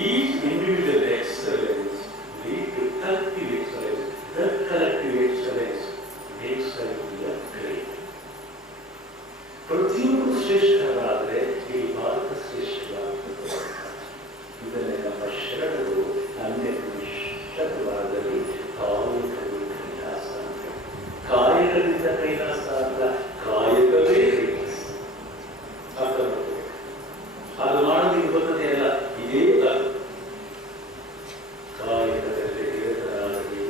ಈ individual excellence lead to collective excellence. That collective excellence makes India great. ಪ್ರತಿಯೊಬ್ಬರು ಶ್ರೇಷ್ಠರಾದರೆ ಈ ಭಾರತ ಶ್ರೇಷ್ಠರಾಗುತ್ತದೆ. ಇದನ್ನೇ ನಮ್ಮ ಶರಣರು ಶತಮಾನದಲ್ಲಿ ಕಾಯಕವೇ ಕೈಲಾಸ. ಕಾಯಕದಿಂದ ಕೈಲಾಸ ಅಲ್ಲ, ಕಾಯಕವೇ ಕೈಲಾಸ. ಅದು ಮಾಡೋದಕ್ಕೆ ಬರ್ತದೆ ಅಲ್ಲ, ಇದೇ ಕಾಯಕದಲ್ಲಿ ನಿರತನಾಗಲಿ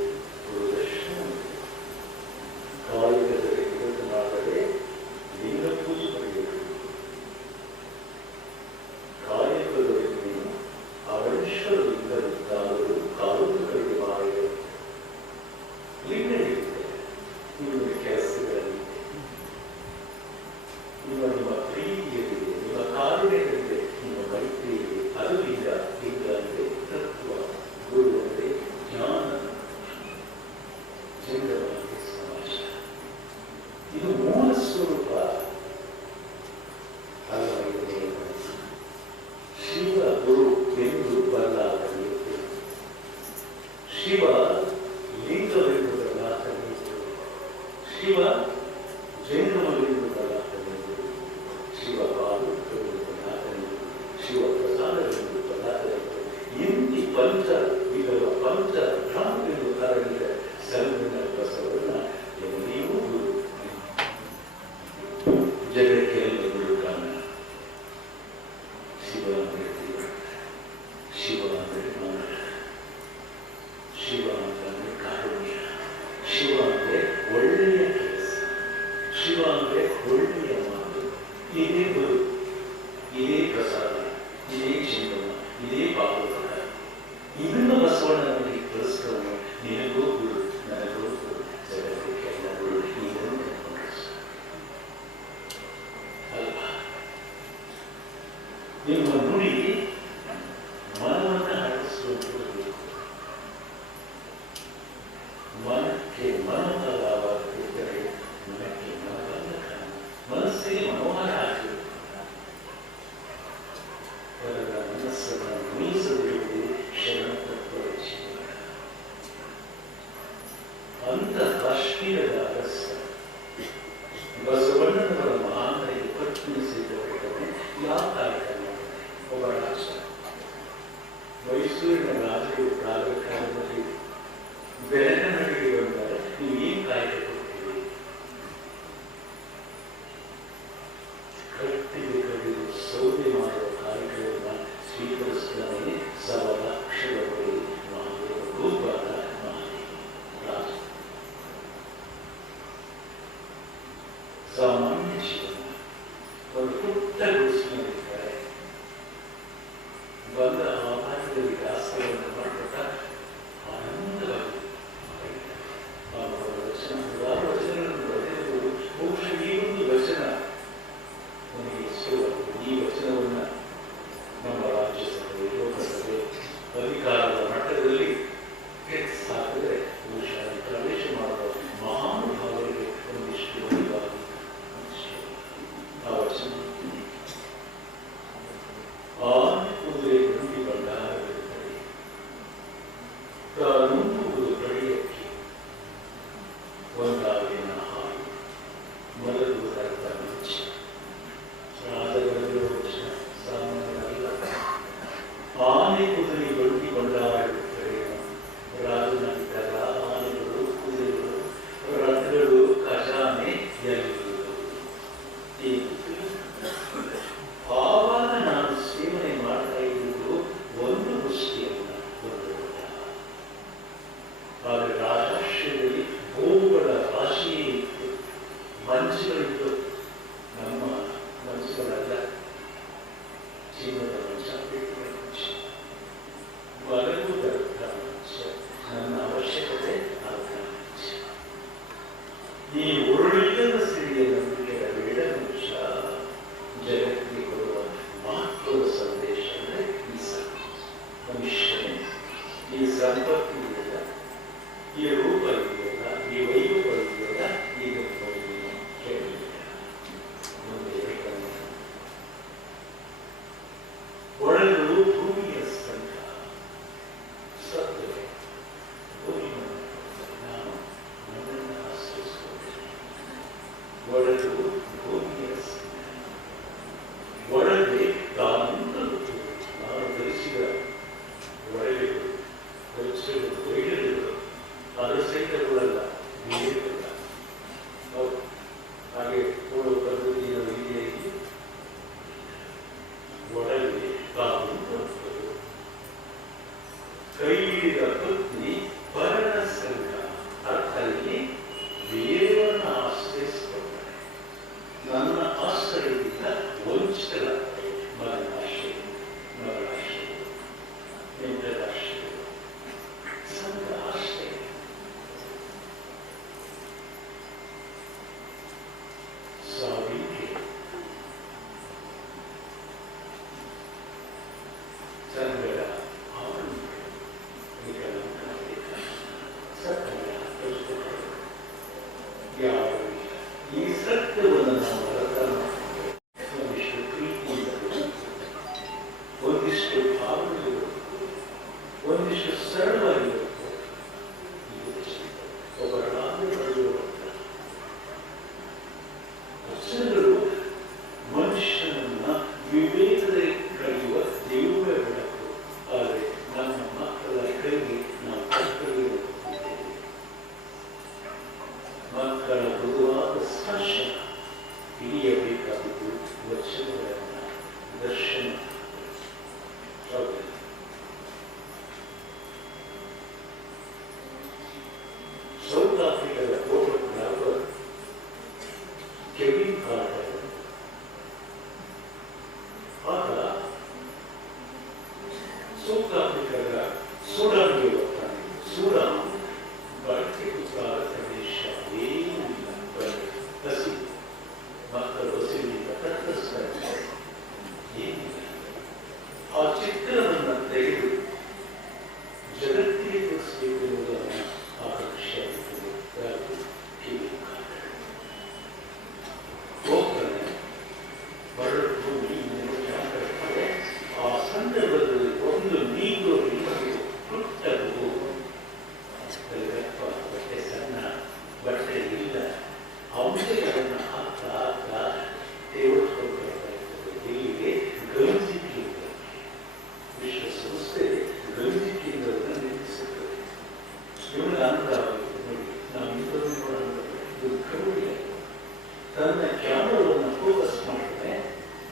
ಗುರುದರ್ಶನ. ಕಾಯಕದಲ್ಲಿ ನಿರತನಾಗದೆ ಲಿಂಗ ಪೂಜೆ ಪಡೆಯಬೇಕು. ಕಾಯಕದಲ್ಲಿ ನೀನು ಅವಶ್ಯವಿಲ್ಲದಿದ್ದಾದರೂ ಕಾಲುಗಳಿಗೆ ಮಾಡಿದರು. ಲಿಂಗ ಇರುತ್ತೆ ನಿಮ್ಮ ಕೆಲಸಗಳಲ್ಲಿ, ನಿಮ್ಮ ಪ್ರೀತಿಯಲ್ಲಿದೆ, ನಿಮ್ಮ ಕಾರುಣ್ಯಗಳಿದೆ, ನಿಮ್ಮ ಮೈತ್ರಿಯಿದೆ. ಅದು ಲಿಂಗ. ಲಿಂಗ ಅಂದರೆ ತತ್ವ, ಗುರು ಅಂದರೆ ಜ್ಞಾನ, ಜಂಗಮಕ್ಕೆ ಸಮಾಜ. ಇದು ಮೂಲ ಸ್ವರೂಪ. ಶಿವ ಗುರು ಎಂದು ಬದಲಾಗಬೇಕು. ಶಿವ ಜಂಗಮಗಳಿಂದ ಪದಾರ್ಥಗಳು, ಶಿವ ಪಾಲು ಪದಾರ್ಥಗಳು, ಶಿವ ಪ್ರಸಾದಗಳು ಪದಾರ್ಥಗಳು, ಇಂತಿ ಪಂಚ ವಿಧವ ಪಂಚ ಭ್ರಾಂತಿಗಳು ಕಾರಣಿಕ ಸರ್ವನ ಬಸವಣ್ಣ ಎವರಿಗೂ ಜಗಕ್ಕೆ ಎಲ್ಲರೂ ಕಾರಣ. ಶಿವ ಅಂದರೆ ದೇವ, ಶಿವ ಅಂದರೆ ಮಾನವ, ಶಿವ ಅಂದರೆ ಕಾರುಣ್ಯ, ಶಿವ ಅಂದರೆ ಒಳ್ಳೆಯ ಕೆಲಸ, ಶಿವ ಅಂದರೆ ಒಳ್ಳೆಯ ಮಾತು. ಇದೇ ಗುರು, ಇದೇ ಪ್ರಸಾದ, ಇದೇ ಚಿಂತನ, ಇದೇ ಭಾಗವತ. ಇದನ್ನು ಬಸವಣ್ಣ ನನಗೆ ಕಲಿಸ್ಕೊಂಡು ನಿನಗೂ ಗುರು, ನನಗೂ ಗುರು, ಜಗತ್ತಿಗೆ ಎಲ್ಲರೂ ಇದನ್ನು ಅಲ್ವಾ? ನಿಮ್ಮ ನುಡಿ ಮನವನ್ನು ಅಳಿಸುವಂತಿರಬೇಕು. ಮನಕ್ಕೆ ಮನೋಹರವಾಗಿದ್ದರೆ ಮನಕ್ಕೆ ಮನಬಂಧಕ, ಮನಸ್ಸಿಗೆ ಮನೋಹರ ಆಗಿರುತ್ತದೆ. ಹೊರಗ ಮನಸ್ಸನ್ನು ಮೀಸಲಿಡುವುದು ಶರಣ ತತ್ವದ ಜೀವನ. ಅಂತ ಕಾಶ್ಮೀರದ ಅರಸ ಬಸವಣ್ಣನವರ ಮಹಾನರಿಗೆ ಪತ್ನಿಸಿದ್ದವರೊಡನೆ ಯಾವ ಕಾರ್ಯಕ್ರಮ? ಒಬ್ಬ ರಾಜ, ಮೈಸೂರಿನ ರಾಜರು ಕಾಲಕಾಲದಲ್ಲಿ ಬೆಳಗನಹಳ್ಳಿಗೆ ಬಂದಾಗ ನೀವು ಏನು ಕಾಯ್ದೆ ಕೊಡ್ತೀವಿ? ಕಟ್ಟಿಗೆ ಕಡಿದು ಸೌದೆ ಮಾಡುವ ಕಾರ್ಯಕ್ರಮವನ್ನು ಸ್ವೀಕರಿಸಿದವನೇ ಸವಲಕ್ಷದ ಬಳಿ ಮಹಾದೇವ ರೂಪದ ರಾಜ. ಸಾಮಾನ್ಯ ಜೀವನ ಒಂದು ಪುಟ್ಟ ಗುಡಿಸಿನಲ್ಲಿದ್ದಾರೆ. ಬಂದ ಆಕಾಶದಲ್ಲಿ ದಾಸವನ್ನು ಮಾಡಿಕೊಟ್ಟ ಆನಂದವಾಗಿ ವಚನ, ಹಲವಾರು ವಚನಗಳನ್ನು ಬರೆದಿರುವುದು. ಬಹುಶಃ ಈ ಒಂದು ವಚನ ನನಗೆ ಇಷ್ಟವಾಗಿದೆ. ಈ ವಚನವನ್ನು ನಮ್ಮ ರಾಜ್ಯಸಭೆ, ಲೋಕಸಭೆ, ಅಧಿಕಾರದ ಮಟ್ಟದಲ್ಲಿ ಸಾಕಿದ್ರೆ ಬಹುಶಃ ಪ್ರವೇಶ ಮಾಡುವ ಮಹಾನುಭಾವರಿಗೆ ಒಂದಿಷ್ಟು ವೈವಾಗಿ ಆ ವಚನ. ಆನೆ ಕುದುರೆ ಗುಂಡಿ ಬಂಡಾರವಿರುತ್ತದೆ, ತಾನುಂಬುವುದು ಪ್ರಳಿಯಕ್ಕೆ ಒಂದಾಗಿನ ಹಾಲು ಮಲಗುವುದರ್ಥ ಮುಂಚೆ. ರಾಜಗಳಿರುವ ವಚನ ಸಾಮಾನ್ಯವಲ್ಲ. ಆನೆ ಕುದುರೆ ಗುಂಡಿ ಬಂಡಾರವಿರುತ್ತದೆ. ರಾಜನಾಗಿದ್ದಾಗ ಆನೆಗಳು, ಕುದುರೆಗಳು, ರಥಗಳು, ಖಜಾನೆ ಎಲ್ಲಿರುವುದು. ಆವಾಗ ನಾನು ಸೇವನೆ ಮಾಡ್ತಾ ಇರುವುದು ಒಂದು ಮುಷ್ಟಿಯನ್ನ, ಒಂದು ಊಟ. ಆದರೆ ರಾಜಾಶ್ರಯದಲ್ಲಿ ಗೋವುಗಳ ರಾಶಿಯೇ ಇತ್ತು, ಮಂಚಗಳಿತ್ತು. ನಮ್ಮ ಮಂಚಗಳಲ್ಲ, ಜೀವನದ ಮಂಚ, ಬಿಟ್ಟುವ ಮಂಚ, ಮಲಗುವುದರ್ಥ ಮಂಚ, ನನ್ನ ಅವಶ್ಯಕತೆ ಅರ್ಥ ಮಂಚ. ಈ ಉರುಳಿಲ್ಲದ ಸಿರಿಯ ನಂಬಿಕೆಯ ಬೇಡ ಮಂಚ ಜಗತ್ತಿಗೆ ಕೊಡುವ ಮಹತ್ವದ ಸಂದೇಶ ಅಂದರೆ ಈ ಮನುಷ್ಯನೇ ಈ ಸಂಪತ್ತು ಇದೆಯಲ್ಲ, ಈ ರೂಪ ಇದೆಯಲ್ಲ, ಈ ವೈಭವ ಇದೆಯಲ್ಲ, ಈಗ ಕೇಳಿಲ್ಲ. ಮುಂದೆ ಹೇಳ್ತಾನೆ, ಒಳಲು ಭೂಮಿಯ ಸಂಘ ಸತ್ಯವೇ ಭೂಮಿ ನಾನು ನನ್ನನ್ನು ಆಶ್ರಯಿಸಿಕೊಂಡೆ. ಒಳಲು ಭೂಮಿಯ ಸಂಘ, ಒಳಗೆ ತಾನಿಂದಲೂ ನಾನು ಧರಿಸಿದ ಒಳಗೆಗಳು, ಪರಿಚಯಗಳು, ವೈದ್ಯಗಳು ಅದರ ಸಹಿತಗಳಲ್ಲ, ಬೇರೆಲ್ಲ. ಹಾಗೆ ನೋಡುವ ಪದ್ಧತಿಯ ರೀತಿಯಾಗಿ ಒಳಗೆ ತಾನಿಂದಲೂ ಕೈ ಹಿಡಿದ ಪತ್ನಿ ಪರನ ಸಂಘ. ಅರ್ಥದಲ್ಲಿ ದೇವರನ್ನು ಆಶ್ರಯಿಸಿಕೊಂಡರೆ ವಚನಗಳು ಮನುಷ್ಯನನ್ನ ವಿವೇಕದ ಕಳೆಯುವ ದೇವರ ಬೆಳಕು. ಆದರೆ ನಮ್ಮ ಮಕ್ಕಳ ಕೈಗೆ ನಾವು ಕರ್ತವ್ಯ ಹೊತ್ತಿದ್ದೇವೆ. ಮಕ್ಕಳ ಮೃದುವಾದ ಸ್ಪರ್ಶ ಹಿಡಿಯಬೇಕಾದದ್ದು ವಚನಗಳನ್ನ ದರ್ಶನ. ಸೌತ್ ಆಫ್ರಿಕಾದ ಫೋಟೋಗ್ರಾಫರ್ ಕೆವಿನ್ ಕಾರ್ಟರ್ ಆತ ಸೌತ್ ಆಫ್ರಿಕಾದ ಸೂಡಾನ್ಗೆ ಬರ್ತಾನೆ. ಸೂಡಾನ್ ಬಳಕೆ ಉತ್ಪಾದ ಪ್ರದೇಶ ಏನಿಲ್ಲ, ಹಸಿ ಮಕ್ಕಳು ಹಸಿವಿನಿಂದ ತತ್ತರಿಸ್ತಾರೆ, ಏನಿಲ್ಲ. ಆ ಚಿತ್ರವನ್ನು ತೆಗೆದು ಜಗತ್ತಿಗೆ ತೋರಿಸಬೇಕು ಎನ್ನುವುದನ್ನು ಆಕಾಂಕ್ಷೆ ಹೋಗ್ತಾನೆ. ಬರಡು ಭೂಮಿ ಮಾಡ್ತಾರೆ. ಆ ಸಂದರ್ಭದಲ್ಲಿ ಒಂದು ನೀರು ಹುಟ್ಟಬಹುದು. ಬಟ್ಟೆ ಸಣ್ಣ, ಬಟ್ಟೆ ಇಲ್ಲ. ಅವನಿಗೆ ಅದನ್ನು ಹಾಕ್ತಾ ಹಾಕ್ತಾ ತೆಗೆದುಕೊಳ್ಬೇಕಾಗ್ತದೆ. ಇಲ್ಲಿಗೆ ಗಂಜಿ ಕೇಂದ್ರ, ವಿಶ್ವಸಂಸ್ಥೆ ಗಂಜಿ ಕೇಂದ್ರವನ್ನು ನಿರ್ಮಿಸುತ್ತದೆ. ಇವನಿಗೆ ಅನುಭವವಾಗಿದೆ. ನೋಡಿ, ನಾವು ಇಬ್ಬರು ನೋಡೋಣ. ತನ್ನ ಕ್ಯಾಮರಾವನ್ನು ಫೋಕಸ್ ಮಾಡಿದ್ರೆ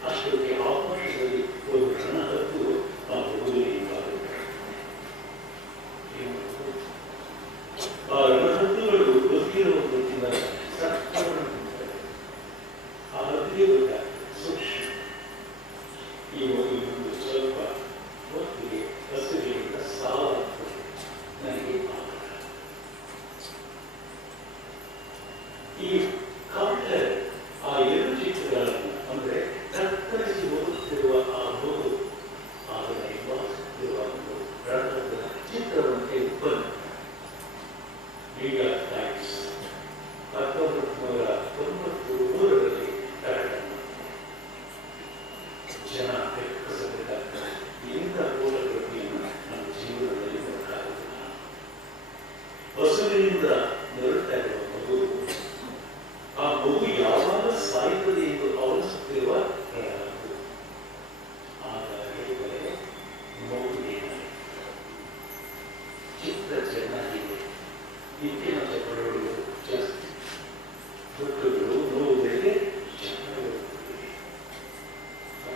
ಅಷ್ಟೊತ್ತಿಗೆ ಆಕಾಶದಲ್ಲಿ ಒಂದು ರಣ ಹತ್ತು ಆ ಆ ರಣಹದ್ದುಗಳು ಗೊತ್ತಿರುವ ಗೊತ್ತಿಲ್ಲ ಸತ್ಯವನ್ನು ಆ ಹದ್ದಿಗೆ ಗೊತ್ತಾಗ್ತದೆ ಸೂಕ್ಷ್ಮ. ಈ ಒಂದು ಸ್ವಲ್ಪ ಹೊತ್ತಿಗೆ ಹಸುವಿನಿಂದ ಸಾವಾಗ್ತದೆ. ನನಗೆ ಈ ಕಾಂಟ್ಲರ್ ಆ ಎರಡು ಚಿತ್ರಗಳನ್ನು ಅಂದರೆ ಕತ್ತರಿಸಿ ಹೋಗುತ್ತಿರುವ ಆ ಮಗು ಅದನ್ನು ನಿಭಾಯಿಸುತ್ತಿರುವ ಒಂದು ರಣದ ಚಿತ್ರವನ್ನು ತೆಗೆದುಕೊಂಡು ಮೀಡಿಯಾ ಟೈಮ್ಸ್ 1993ರಲ್ಲಿ ಕಾರ್ಯಕ್ರಮ ಜನ ಬೆಕ್ಕಸಬೇಕಾಗ್ತದೆ. ಇಂಥ ಗೋಳಗಟ್ಟಿಯನ್ನು ನಮ್ಮ ಜೀವನದಲ್ಲಿ ನೋಡಲಾಗುತ್ತಿಲ್ಲ. ಹಸುವಿನಿಂದ ನರಳುತ್ತಾ ಇರುವ ಮಗು, ಆ ಮಗು ಯಾವಾಗ ಸಾಯುತ್ತದೆ ಎಂದು ಅವನಿಸುತ್ತಿರುವ ಆದರೆ ಮಗುವಿಗೆ ಚಿತ್ರ ಚೆನ್ನಾಗಿದೆ. ಇತ್ತಿನ ಚಕ್ರಗಳು ಜಾಸ್ತಿ, ದುಃಖಗಳು ನೋವುಗಳಿಗೆ ಚಕ್ರಗಳು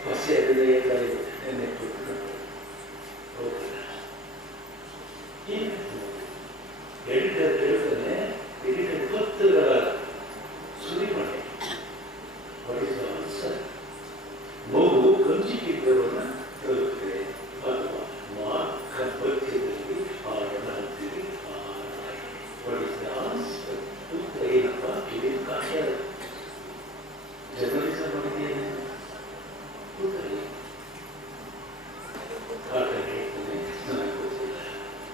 ಹಸಿ ಹೃದಯ ನೆನ್ನೆ ಎಡಿಟರ್ ಹೇಳ್ತಾನೆ, ಎಡಿಟರ್ ಪತ್ರಗಳ ಸುರಿಮಳೆ ಮಗು ಕಂಚಿಕಿದ್ದವನ್ನ ತಲುತ್ತದೆ ಅಥವಾ ಮಾರ್ಕ ಪದ್ಯದಲ್ಲಿ ಆಡಲಾಗ್ತೀವಿ. ಉತ್ತರ ಏನಪ್ಪ? ಕಿವಿನ ಕಾಶ ಜರ್ನಲಿಸಂ ಮಾಡಿದ್ದೇನೆ. ಉತ್ತರ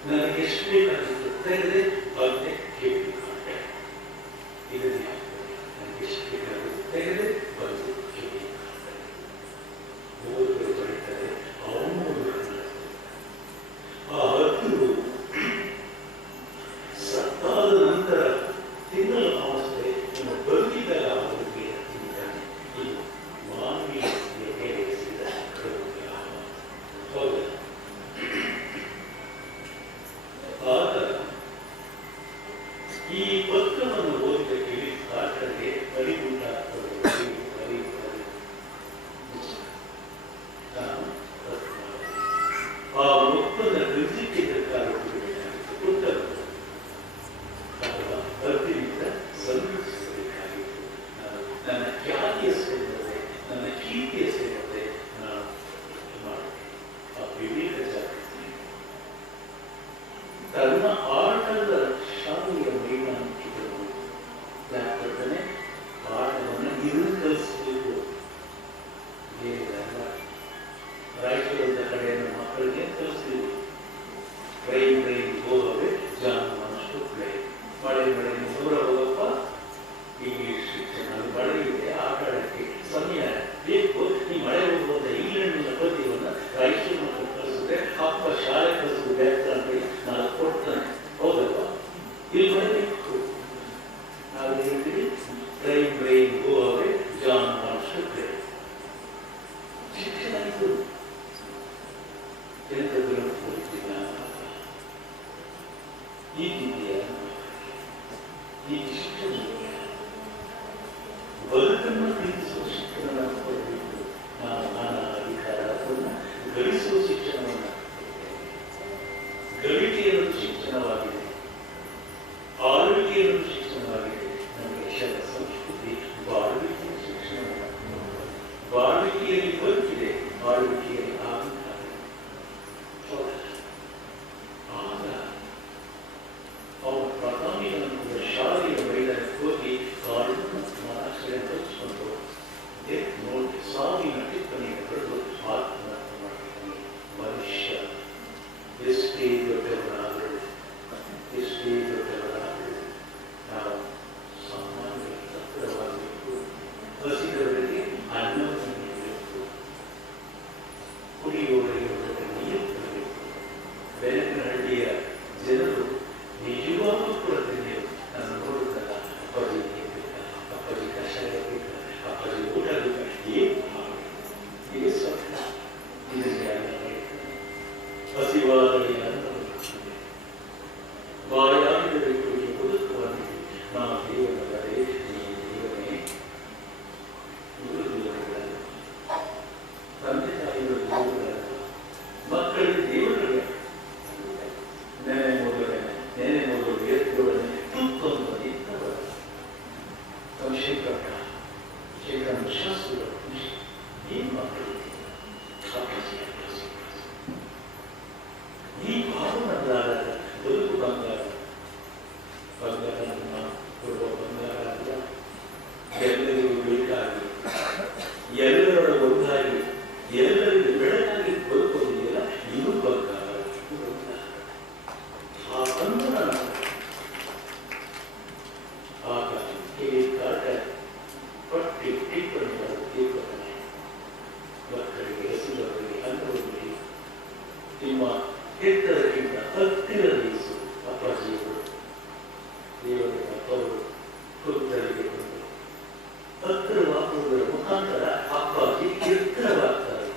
ನನಗೆ ಎಷ್ಟು ಬೇಕಾಗಿತ್ತು ತೆಗೆದೆ ಬಂದೆ ಕಿವಿ ಕಾಟ. ಇದನ್ನೇ ನನಗೆ ಎಷ್ಟು ಬೇಕಾಗಿತ್ತು ತೆಗೆದೆ ಬಂದು ಕಿವಿ ಕಾಟ. ಓದುಗಳು ಬರೀತಾರೆ, ಅವನು ಆ ಹದ್ದು ಸತ್ತಾದ ನಂತರ ತಿನ್ನಲು ಅವಸ್ಥೆ ನಿಮ್ಮ ಬದುಕಿದಾಗ ಅವರಿಗೆ ತಿಂತಾನೆ. ಈ ಮಾನವೀಯ ಮೇಲೆಸಿದ ಹೌದು. ಆಗ ಈ ಪತ್ರವನ್ನು ಓದಿದ ಕಿವಿ ಕಾಟಕ್ಕೆ ಅರಿವುಂಟಾಗ್ತದೆ. ಆ ಮೊತ್ತದ ಗಂಜಿಕೆಗಾಗಿ ಕೊಟ್ಟರು ಅಥವಾ ಅರ್ಧಿನಿಂದ ಸಂರಕ್ಷಿಸಬೇಕಾಗಿತ್ತು. ನನ್ನ ಖ್ಯಾತಿಯ ಸೇರಿದರೆ, ನನ್ನ ಕೀರ್ತಿಯ ಸೇರಿದರೆ ನಾನು ಆ ವಿವೇಕ ಜಾಗೃತಿ ತನ್ನ ಆಟದ ಶಾಲೆಯ ಮೈದಾನಕ್ಕಿದ್ದರು. ಯಾಕಂದರೆ ಆಟವನ್ನು ಇನ್ನು ಕಲಿಸಬೇಕು. ಬೇರೆಲ್ಲ ರಾಯಚೂರದ ಕಡೆಯನ್ನು ಮಕ್ಕಳಿಗೆ ಕಲಿಸ್ತೀವಿ. ಬ್ರೈನ್ ಹೋಗವೆ ಜಾನಷ್ಟು ಪ್ಲೇ, ಮಳೆ ದೂರ ಹೋಗಪ್ಪ. ಇಂಗ್ಲಿಷ್ ಶಿಕ್ಷಣ ಮಳೆ ಇದೆ, ಆಟ ಆಡಕ್ಕೆ ಸಮಯ ಬೇಕು. ಈ ಮಳೆ ಹೋಗುವಂತ ಇಂಗ್ಲೆಂಡಿನ ಪದ್ಯವನ್ನು ರಾಯಚೂರು ಮಕ್ಕಳು ಕಲಿಸಿದ್ರೆ ಅಪ್ಪ ಶಾಲೆ ಕಲಿಸುವುದು ವ್ಯಕ್ತ ಅಂತ ನಾನು ಕೊಡ್ತಾನೆ. ಹೌದಲ್ವಾ? ಇಲ್ಲಿ ಬರಬೇಕು. ನಾವು ಹೇಳ್ತೀವಿ ಬ್ರೈನ್ ಹೋಗವೆ ಭಟ್ಟ ಶ್ರೀರಾಮ ಶಾಸ್ತ್ರಿಗಳು ಏನು ಮಾತಾಡಿದೆ ಈ ಭಾವನಲ್ಲಾದ ಬದುಕು ಬಂಗಾರ ಬಂಗಾರ ಕೊಡುವ ಬಂಗಾರ ಅಲ್ಲ, ಎಲ್ಲರಿಗೂ ಬೇಕಾಗಿ ಎಲ್ಲರ ಒಂದಾಗಿ ಎಲ್ಲರಿಗೂ ಬೆಳಕಾಗಿ ಬದುಕೋದಿಲ್ಲ, ಇದು ಬಂಗಾರ. ಆ ಬಂಧನ ಆಗ ಹೇಗೆ ಕಾಟ ಪಟ್ಟಿ ಟಿಪ್ಪಣಿಗಳು ತೀರ್ಪನೆ ಮಕ್ಕಳಿಗೆ ಹೆಸರುಗಳಿಗೆ ಅನ್ನುವುದಿಲ್ಲ. ನಿಮ್ಮ ಎತ್ತರಕ್ಕಿಂತ ಹತ್ತಿರ ವಹಿಸು ಅಪ್ಪಾಜಿಯವರು ದೇವರ ಅಪ್ಪವರು ವೃದ್ಧರಿಗೆ ಬಂದು ಹತ್ತಿರವಾಗುವುದರ ಮುಖಾಂತರ ಅಪ್ಪಾಜಿ ಎತ್ತರವಾಗ್ತಾರೆ.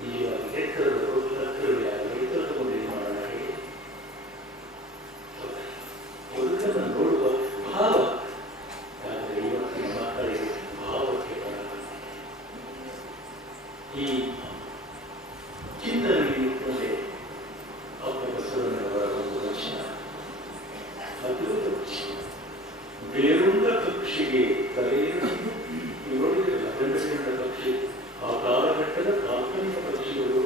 ನಿಜವಾಗಿ ಎತ್ತರದವರು ಹತ್ತಿರವಾಗಲಿ ಎತ್ತರದ ನಿರ್ಮಾಣ ಹೇಗೆ ಬದುಕನ್ನು ನೋಡುವ ಭಾವ. ಆದರೆ ಇವತ್ತಿನ ಮಕ್ಕಳಿಗೆ ಭಾವಕ್ಕೆ ಬರಲಾಗಿದೆ. ಈ ಚಿಂತನೆ ಇಟ್ಟುಕೊಂಡೆ ಅಪ್ಪ ಬಸವಣ್ಣನವರ ಒಂದು ವಚನ, ಅದು ಬೇರುಂಡ ಪಕ್ಷಿಗೆ ತಲೆಯನ್ನು ನೋಡಿರಲಿಲ್ಲ. ಗಂಡಸಿಂಡ ಪಕ್ಷಿ ಆ ಕಾಲಘಟ್ಟದ ಕಾಲ್ಪನಿಕ ಪಕ್ಷಿಗಳು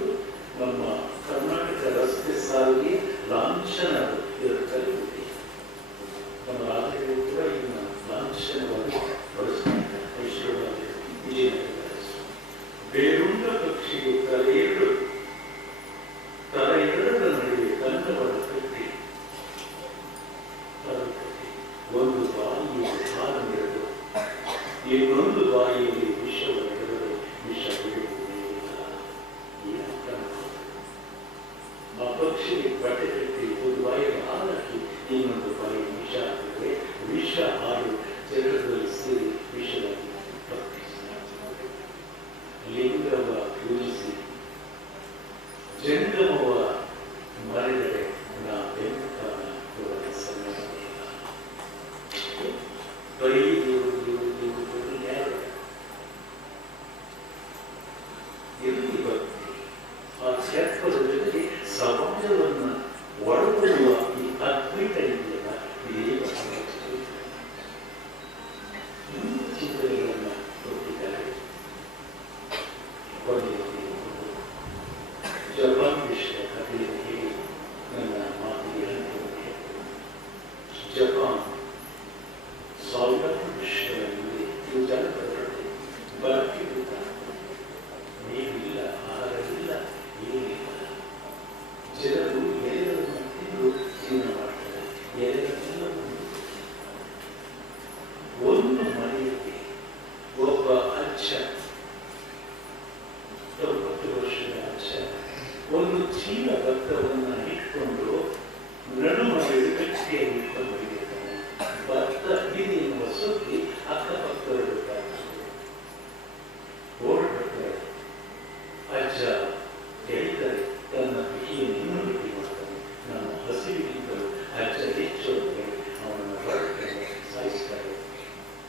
ನಮ್ಮ ಕರ್ನಾಟಕ ರಸ್ತೆ ಸಾರಿಗೆ ಲಾಂಛನ ಕಲಿಯುತ್ತೆ. ನಮ್ಮ ರಾಜ್ಯಗಳು ಕೂಡ ಇದನ್ನ ಲಾಂಛನವಾಗಿ ಬಳಸುತ್ತಾರೆ. ಐಶ್ವರ್ಯವಾಗಿ ವಿಜಯನಗರ ಬೇರುಂಡ ಪಕ್ಷಿಗೆ ತಲೆ ಎರಡರ ನಡುವೆ ಕನ್ನಡದ ಕಟ್ಟಿ ಒಂದು ಬಾಯಿಯಲ್ಲಿ ಹಾಲು ನೀಡಲು, ಇನ್ನೊಂದು ಬಾಯಿಯಲ್ಲಿ ವಿಷವನ್ನು ವಿಷ ಬಿಡುವುದಿಲ್ಲ. ಆ ಪಕ್ಷಿಗೆ ಬಟ್ಟೆ ಕಟ್ಟಿ ಒಂದು ಬಾಯಿಗೆ ಹಾಲು ಹಾಕಿ ಇನ್ನೊಂದು ಬಾಯಿ ವಿಷ ಹಾಕಿದರೆ ವಿಷ ಹಾಲು ಜಗದಲ್ಲಿ ಸೇರಿ ವಿಷವಾಗಿ ಲಿಂಗವ ಪೂಜಿಸಿ ಜಂಗಮವ ಮರೆದರೆ ನಾ ಬೆಂಕನ ಸಮಯವಿಲ್ಲ. ಬರೀ ದೇವರು ಯಾರು ಎಲ್ಲಿ ಭಕ್ತಿ? ಆ ಕ್ಷೇತ್ರದ ಜೊತೆಗೆ ಸಮಾಜವನ್ನು ಒಳಗೊಳ್ಳುವ ಈ ಅದ್ವೈತ ಇದೆಯಲ್ಲ, ಇದೇ ಇನ್ನೂ ಚಿಂತನೆಗಳನ್ನು ಕೊಟ್ಟಿದ್ದಾರೆ. ಜಪಾನ್ ದೇಶದ ಕಥೆಯನ್ನು ಹೇಳಿ ನನ್ನ ಮಾತಿಗೆ ಅಂತ್ಯವನ್ನು. ಜಪಾನ್ ಸಾವಿರಾರು ವರ್ಷಗಳಲ್ಲಿ ಇದು ಜನಪದರಲ್ಲಿ ಬರಕ್ಕಿಲ್ಲ, ನೀರಿಲ್ಲ, ಆಹಾರವಿಲ್ಲ, ಏನಿಲ್ಲ. ಜನರು ಎಲೆಗಳನ್ನು ತಿಂದು ಜೀವನ ಮಾಡ್ತಾರೆ. ಎಲೆಗಳೆಲ್ಲವೂ ಒಂದು ಮನೆಯಲ್ಲಿ ಒಬ್ಬ ಅಜ್ಜ, 90 ವರ್ಷದ ಅಜ್ಜ, ಒಂದು ಚೀಲ ಭತ್ತವನ್ನು ಇಟ್ಕೊಂಡು ನಡುಮನೆಯಲ್ಲಿ ಗಟ್ಟಿಯಾಗಿ ಇಟ್ಕೊಂಡು ಹೋಗಿರ್ತಾನೆ. ಭತ್ತ ಇದೆ ಎನ್ನುವ ಸುದ್ದಿ ಅಕ್ಕಪಕ್ಕದವರು ಓಡ್ಬಿಡ್ತಾರೆ. ಅಜ್ಜ ಹೇಳಿದರೆ ತನ್ನ ಬಿಗಿಯನ್ನು ಇನ್ನೂ ಬಿಗಿ ಮಾಡ್ತಾನೆ. ನಮ್ಮ ಹಸಿವಿಗಿಂತಲೂ ಅಜ್ಜ ಹೆಚ್ಚು ಅವನನ್ನು ಹೊರಡ್ತಾರೆ, ಸಾಯಿಸ್ತಾರೆ,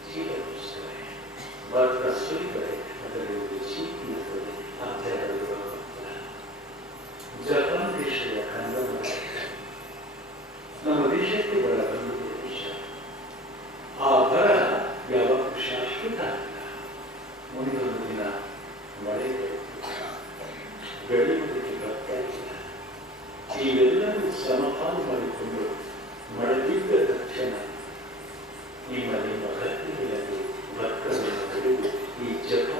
ಚೀಲ ಬಿಡಿಸ್ತಾರೆ. ಭತ್ತ ಸುರಿತಾರೆ, ಅದರಲ್ಲಿ ಒಂದು ಚೀಟಿ ಇರ್ತದೆ. ಜಪಾನ್ ದೇಶದ ಕಂದಮ ನಮ್ಮ ದೇಶಕ್ಕೆ ಬರ ಬಂದಿದೆ ದೇಶ. ಆ ಬರ ಯಾವಾಗ ಶಾಶ್ವತ ಆಗಿಲ್ಲ. ಮುಂದೊಂದು ದಿನ ಮಳೆ ಬೆಳೆಯುವುದಕ್ಕೆ ಬರ್ತಾಯಿಲ್ಲ. ಇವೆಲ್ಲರೂ ಸಮಪಾಲು ಮಾಡಿಕೊಂಡು ಮಳೆ ಬಿದ್ದ ತಕ್ಷಣ ನಿಮ್ಮ ಗದ್ದೆಗಳಲ್ಲಿ ಭತ್ತವನ್ನು ಬೆಳೆದು ಈ ಜಪಾನ್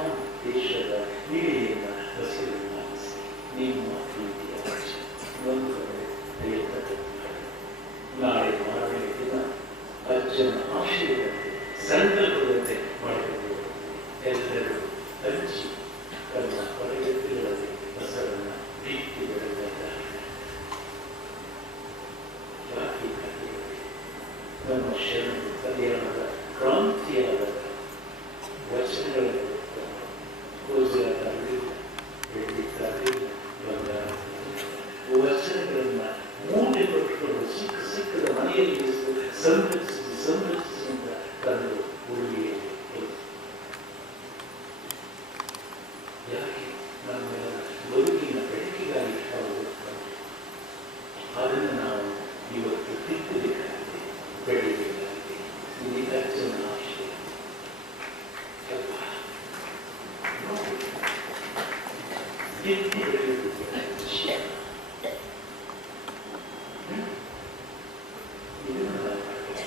ಎತ್ತಿ ಬೆಳೆಯುವುದು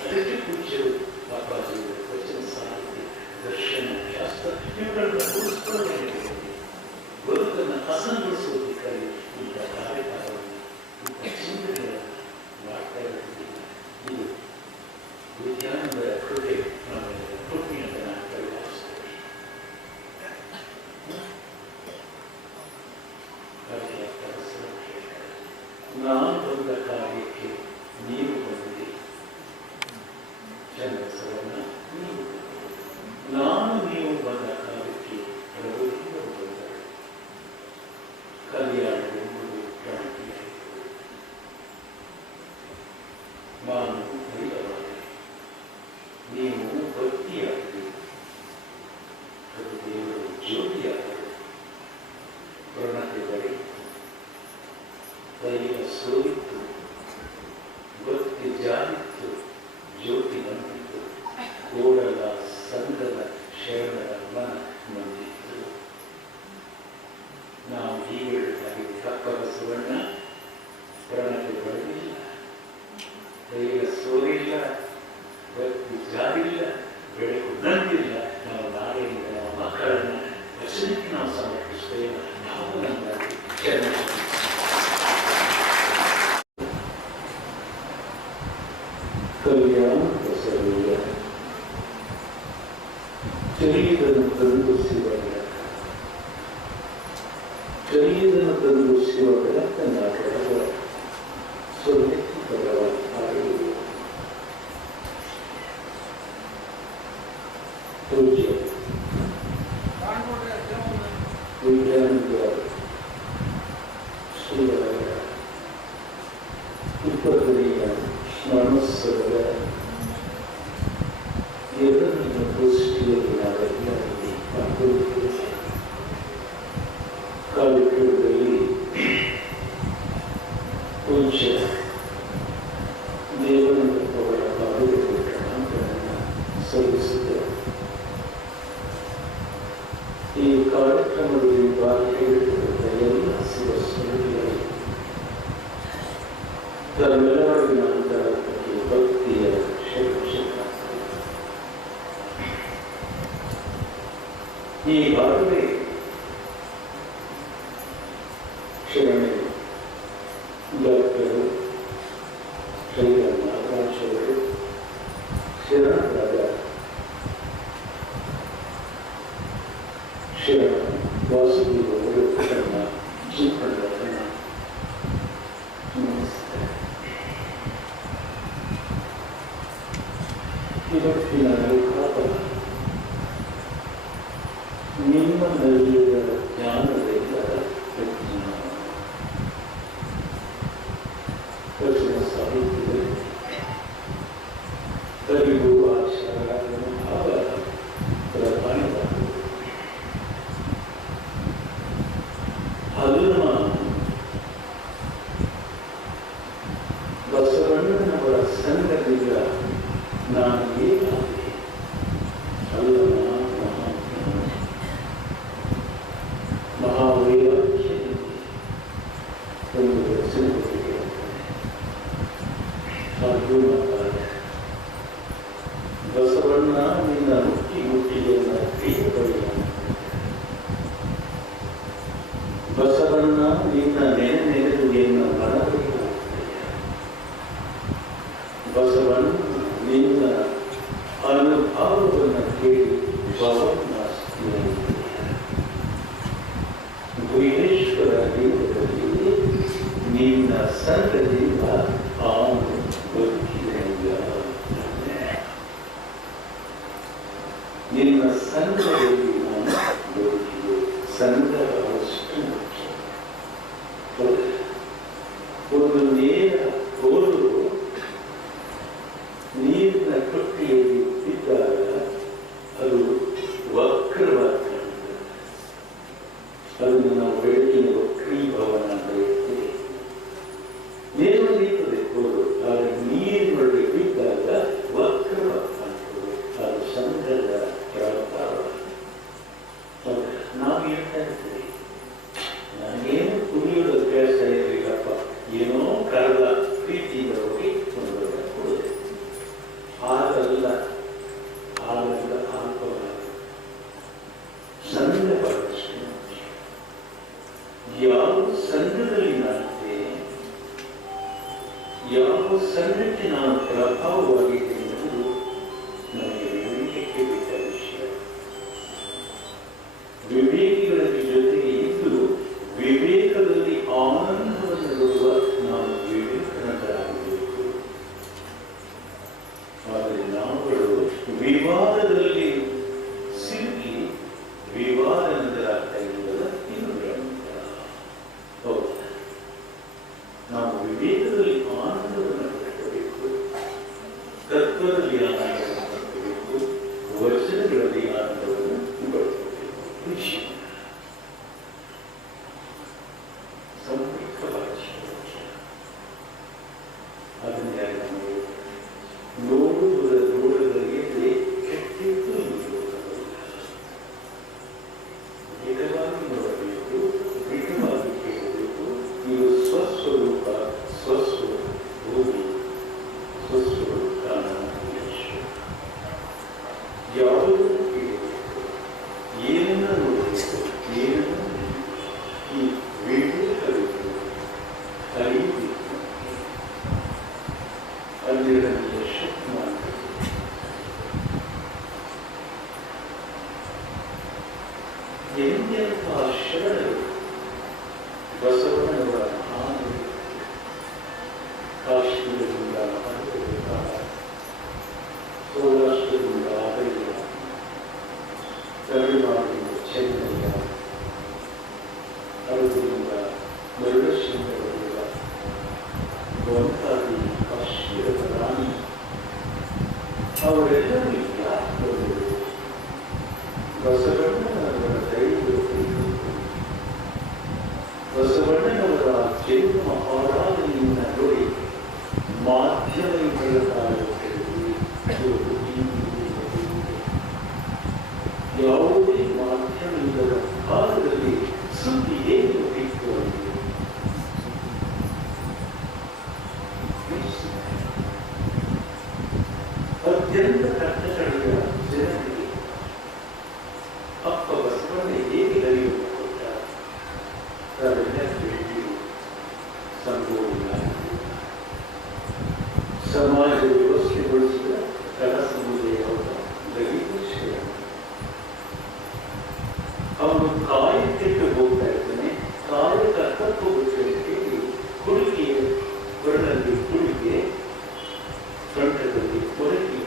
ಅದಕ್ಕೆ ಪೂಜ್ಯರು ಅಪ್ಪಾಜಿಗಳು ವಚನ ಸಾಹಿತ್ಯ ದರ್ಶನ ಶಾಸ್ತ್ರ ಇವುಗಳನ್ನು ಉಳಿಸ್ಕೊಳ್ಳಬೇಕು. ಬದುಕನ್ನು ಹಸನಗೊಳಿಸುವುದಕ್ಕಾಗಿ ಇಂಥ ಕಾರ್ಯಕಾಲವನ್ನು ಇಂಥ ಚಿಂತನೆಗಳನ್ನು ಮಾಡ್ತಾ ಇರ್ತೀವಿ. ಇದು ವಿಜ್ಞಾನದ ಕೃಪೆ ನಮ್ಮೆಲ್ಲರ ಕೃಪೆ ಅಂತ ನಾನು ಪರಿಭಾವಿಸ್ತೇನೆ. ನಾನು ಬಂದ ಕಾರ್ಯಕ್ಕೆ ನೀವು ಬಂದಿರಿ, ಚಂದ್ರಸವನ್ನ ನೀವು, ನಾನು ನೀವು ಬಂದ ಕಾರ್ಯಕ್ಕೆ ಪ್ರಭುತ್ವ ಬಂದರು. ಕಲ್ಯಾಣ ಎಂಬುದು ಕ್ರಾಂತಿಯಾಯಿತು. ನಾನು ಬೈಲವಾದೆ, ನೀವು ಭಕ್ತಿಯಾಗಿದೆ. ಅದು ದೇವರು ಜ್ಯೋತಿಯಾದರು. ಪ್ರಣತೆ ಬಳಿ ದೈವ ಸೋರಿತ್ತು, ಭಕ್ತಿ ಜಾರಿತ್ತು, ಜ್ಯೋತಿ ನಂಬಿತ್ತು. ಕೋಡಲ ಸಂಘದ ಶರಣರ ಮನ ನಂಬಿತ್ತು. ನಾವು ಹೀಗೆ ಹೇಳ್ತಾಯಿದ್ದೀವಿ, ಕಪ್ಪಬಸವಣ್ಣ ಪ್ರಣತೆ ಬರಲಿಲ್ಲ, ದೈವ ಸೋರಿಲ್ಲ, ಭಕ್ತಿ ಜಾರಿಲ್ಲ, ಬೆಳಕು ನಂಬಿಲ್ಲ. ನಾವು ನಾಳೆಯಿಂದ ನಮ್ಮ ಮಕ್ಕಳನ್ನು ವಚನಕ್ಕೆ ನಾವು ಸಮರ್ಪಿಸ್ತೇವೆ. ನಾವು ನಮ್ಮಲ್ಲಿ ಕಲ್ಯಾಣ ಬಸವಯ್ಯ ಚರಿಯದನ್ನು ತಂದು ಶಿವ ಬೆಳಕ, ಚರಿಯದನ್ನು ತಂದು ಶಿವ ಬೆಳಕನ್ನ ಬೆಳಗ ಸ್ವರ್ಗಕ್ಕೆ ಬರವ ಹಾಡುವುದು. ಪೂಜ್ಯ ವಿಜ್ಞಾನದ ಶ್ರೀವರ ಇಪ್ಪತ್ತನೆಯ ಮನಸ್ಸದ ಎರಡನೆಯ ಗೋಷ್ಠಿಯಲ್ಲಿ ನಾವೆಲ್ಲರಲ್ಲಿ ಪಾಲ್ಗೊಳ್ಳುತ್ತೇವೆ. ಕಾರ್ಯಕ್ರಮದಲ್ಲಿ ಪೂಜ್ಯ ದೇವನಂದಪ್ಪವರ ಪಾದಗಳಿಗೆ ಪ್ರಣಾಮಗಳನ್ನು ಸಲ್ಲಿಸುತ್ತೇವೆ. ಈ ಕಾರ್ಯಕ್ರಮದಲ್ಲಿ ಭಾಗಿಯಾಗಿರುವ ಎಲ್ಲ ಶಿವಸ್ವಾಮಿಗಳು ತಮ್ಮೆಲ್ಲರಿಗಿನ ಅಂತರಕ್ಕೆ ಭಕ್ತಿಯ ಈಗಾಗಲೇ ಶರಣೆ ಡಾಕ್ಟರ್ ಶ್ರೀರಾಮ್ ಆಕಾಶ್ ಅವರು ಶರಣರಾದ ಶರಣ ವಾಸುದೇವ ಅವರು ತಮ್ಮ ಜೀವನವನ್ನು ಮುಗಿಸಿದ್ದಾರೆ. ಇವತ್ತಿನ ಲೋಕಾಪಲ ನಿಮ್ಮ ನಲ್ಲಿಯ ಜ್ಞಾನದಿಂದ ವಿಜ್ಞಾನ ವಚನ ಸಾಹಿತ್ಯದಲ್ಲಿ ಕಲಿಯು ಆಚಾರ ಭಾವ ಪ್ರಧಾನವಾಗುವುದು. ಅದನ್ನು ಬಸವಣ್ಣನವರ ಸಂಘದಿಂದ ನಾನು ಏನಾದೆ ಅಲ್ಲ ಮಹಾವೈರಾಗ್ಯ ಒಂದು ವಚನಗಳಿಗೆ ಬಸವಣ್ಣ ನಿನ್ನ ಮುಟ್ಟಿಯನ್ನು ಕೈಗೊಳ್ಳ, ಬಸವಣ್ಣ ನಿನ್ನ ನೆನೆದು ಎನ್ನ ಮನದಲ್ಲಿ, ಬಸವಣ್ಣ ನಿನ್ನ ಅನುಭವವನ್ನು ಕೇಳಿ ಗುಹೇಶ್ವರ ದೇವರಲ್ಲಿ ನಿನ್ನ ಸಂಘದಿಂದ ಅವನು ಬದುಕಿದೆಯ, ನಿನ್ನ ಸಂಘದಲ್ಲಿ ನಾನು ಬದುಕಿದೆ. ಸಂಘ ಅಷ್ಟು ಮುಖ್ಯ. ಒಂದು ನೇರ ಕೋಲು ನೀರಿನ ತೊಟ್ಟಿಯಲ್ಲಿ ಬಿದ್ದಾಗ ಅದು ವಕ್ರವಾಗಿ ಕಾಣುತ್ತದೆ. ಅದನ್ನು ನಾವು ಬೆಳಕಿನ ವಕ್ರೀಭವನ ಅಂತ ಹೇಳ್ತೀವಿ. ನೇರ ಸಣ್ಣಕ್ಕೆ ನಾನು ಪ್ರಭಾವವಾಗಿದ್ದೇನೆ ಎನ್ನುವುದು ನನಗೆ ವಿವೇಕಕ್ಕೆ ಬಿಟ್ಟ ವಿಷಯ. ವಿವೇಕಿಗಳ ಜೊತೆಗೆ ಇದ್ದು ವಿವೇಕದಲ್ಲಿ ಆನಂದವನ್ನು ನೋಡುವ ನಾನು ವಿವೇಕನಂತರಾಗಬೇಕು. ಆದರೆ ನಾವುಗಳು ವಿವಾದದಲ್ಲಿ ಸಿಲುಕಿ ವಿವಾದ ನಂತರಾಗ್ತಾ ಇರುವುದಲ್ಲ ಇನ್ನೊಂದರ ಹೌದು. ನಾವು ವಿವೇಕದಲ್ಲಿ ಆನಂದವನ್ನು ಪಡೆಯಬೇಕು, ತತ್ವದಲ್ಲಿ ಆನಂದವನ್ನು ಪಡೆಯಬೇಕು, ವಚನಗಳಲ್ಲಿ ಆನಂದವನ್ನು ಪಡೆಯಬೇಕು. ವಿಷಯ ಸಂಪೂರ್ಣವಾಗಿ ಅದನ್ನೇ ನಮಗೆ ನೋಡುವುದರಿಗೆ ಕೆಟ್ಟಿದ್ದು ಮಿತವಾಗಿ ನೋಡಬೇಕು, ಮಿತವಾಗಿ ಕೇಳಬೇಕು. ಇದು ಸ್ವಸ್ವರೂಪ, ಸ್ವಸ್ವರೂಪಿ, ಸ್ವಸ್ವರೂಪ ಯಾವುದೂ ಕೇಳಬೇಕು, ಏನನ್ನ ನೋಡಬೇಕು, ಏನನ್ನು ಈ ವಿವೇಕಬೇಕು, ಅರಿಯಬೇಕು. ಅಲ್ಲಿರಲಿಯ ಶಕ್ತಿ ಮಾಡ್ಬೇಕು. ಎಂತೆಂಥ ಶರಣರು ಬಸವಣ್ಣನವರ ಹಾನು ಕಾಶ್ಮೀರದಿಂದ ಸೌರಾಷ್ಟ್ರದಿಂದ ಆದಯ್ಯ, ತಮಿಳುನಾಡಿನಿಂದ ಚೆನ್ನಯ್ಯ, ಅರವಿಂದ ಮರುಳಶಂಕರಯ್ಯ, ಗೊಂತಾದಿ ಕಾಶ್ಮೀರದ ರಾಣಿ ಅವರೆಲ್ಲರೂ ಯಾಕೆ ಬಂದರು? ಬಸವಣ್ಣನವರ ದೈವ, ಬಸವಣ್ಣನವರ ಜನ್ಮ ಆರಾಧನೆಯಿಂದ ನೋಡಿ ಮಾಧ್ಯಮಗಳ ಯಾವುದೇ ಮಾಧ್ಯಮ ಇಲ್ಲದ ಕಾಲದಲ್ಲಿ ಸುದ್ದಿ ಏನು ಇತ್ತು ಅಂದರೆ ಅತ್ಯಂತ ಕಷ್ಟಕಡೆಯ ಜನರಿಗೆ ಅಪ್ಪ ಬಸವಣ್ಣ ಹೇಗೆ ಅರಿವನ್ನು ಕೊಟ್ಟ ಸಂಪೂರ್ಣ ಸಮಾಜ ವ್ಯವಸ್ಥೆಗೊಳಿಸಿದ ಕಲ ಸಮುದಾಯದ ದೈವಶಯ. ಅವನು ಕಾಯಕ್ಕೆ ಹೋಗ್ತಾ ಇದ್ದಾನೆ. ಕಾಯಕ ತತ್ವಕ್ಕೆ ಕುಡಿಕೆ ಕೊರಳಲ್ಲಿ ಕುಡಿಕೆ, ಸೊಂಟದಲ್ಲಿ ಕೊರಕೆ,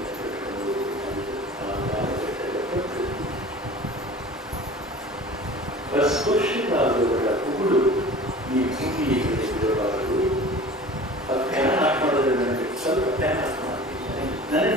ಅಸ್ಪೃಶ್ಯರಾದವರ ಉಗುಳು ಈ ಭೂಮಿಯ ಮೇಲೆ ಬಿಡಬಾರದು. ಆ ಫ್ಯಾನ್ ಹಾಕ್ ಮಾಡೋದ್ರೆ ನನಗೆ ಸ್ವಲ್ಪ ಫ್ಯಾನ್ ಹಾಕ್ ಮಾಡ್ತೀನಿ, ನನಗೆ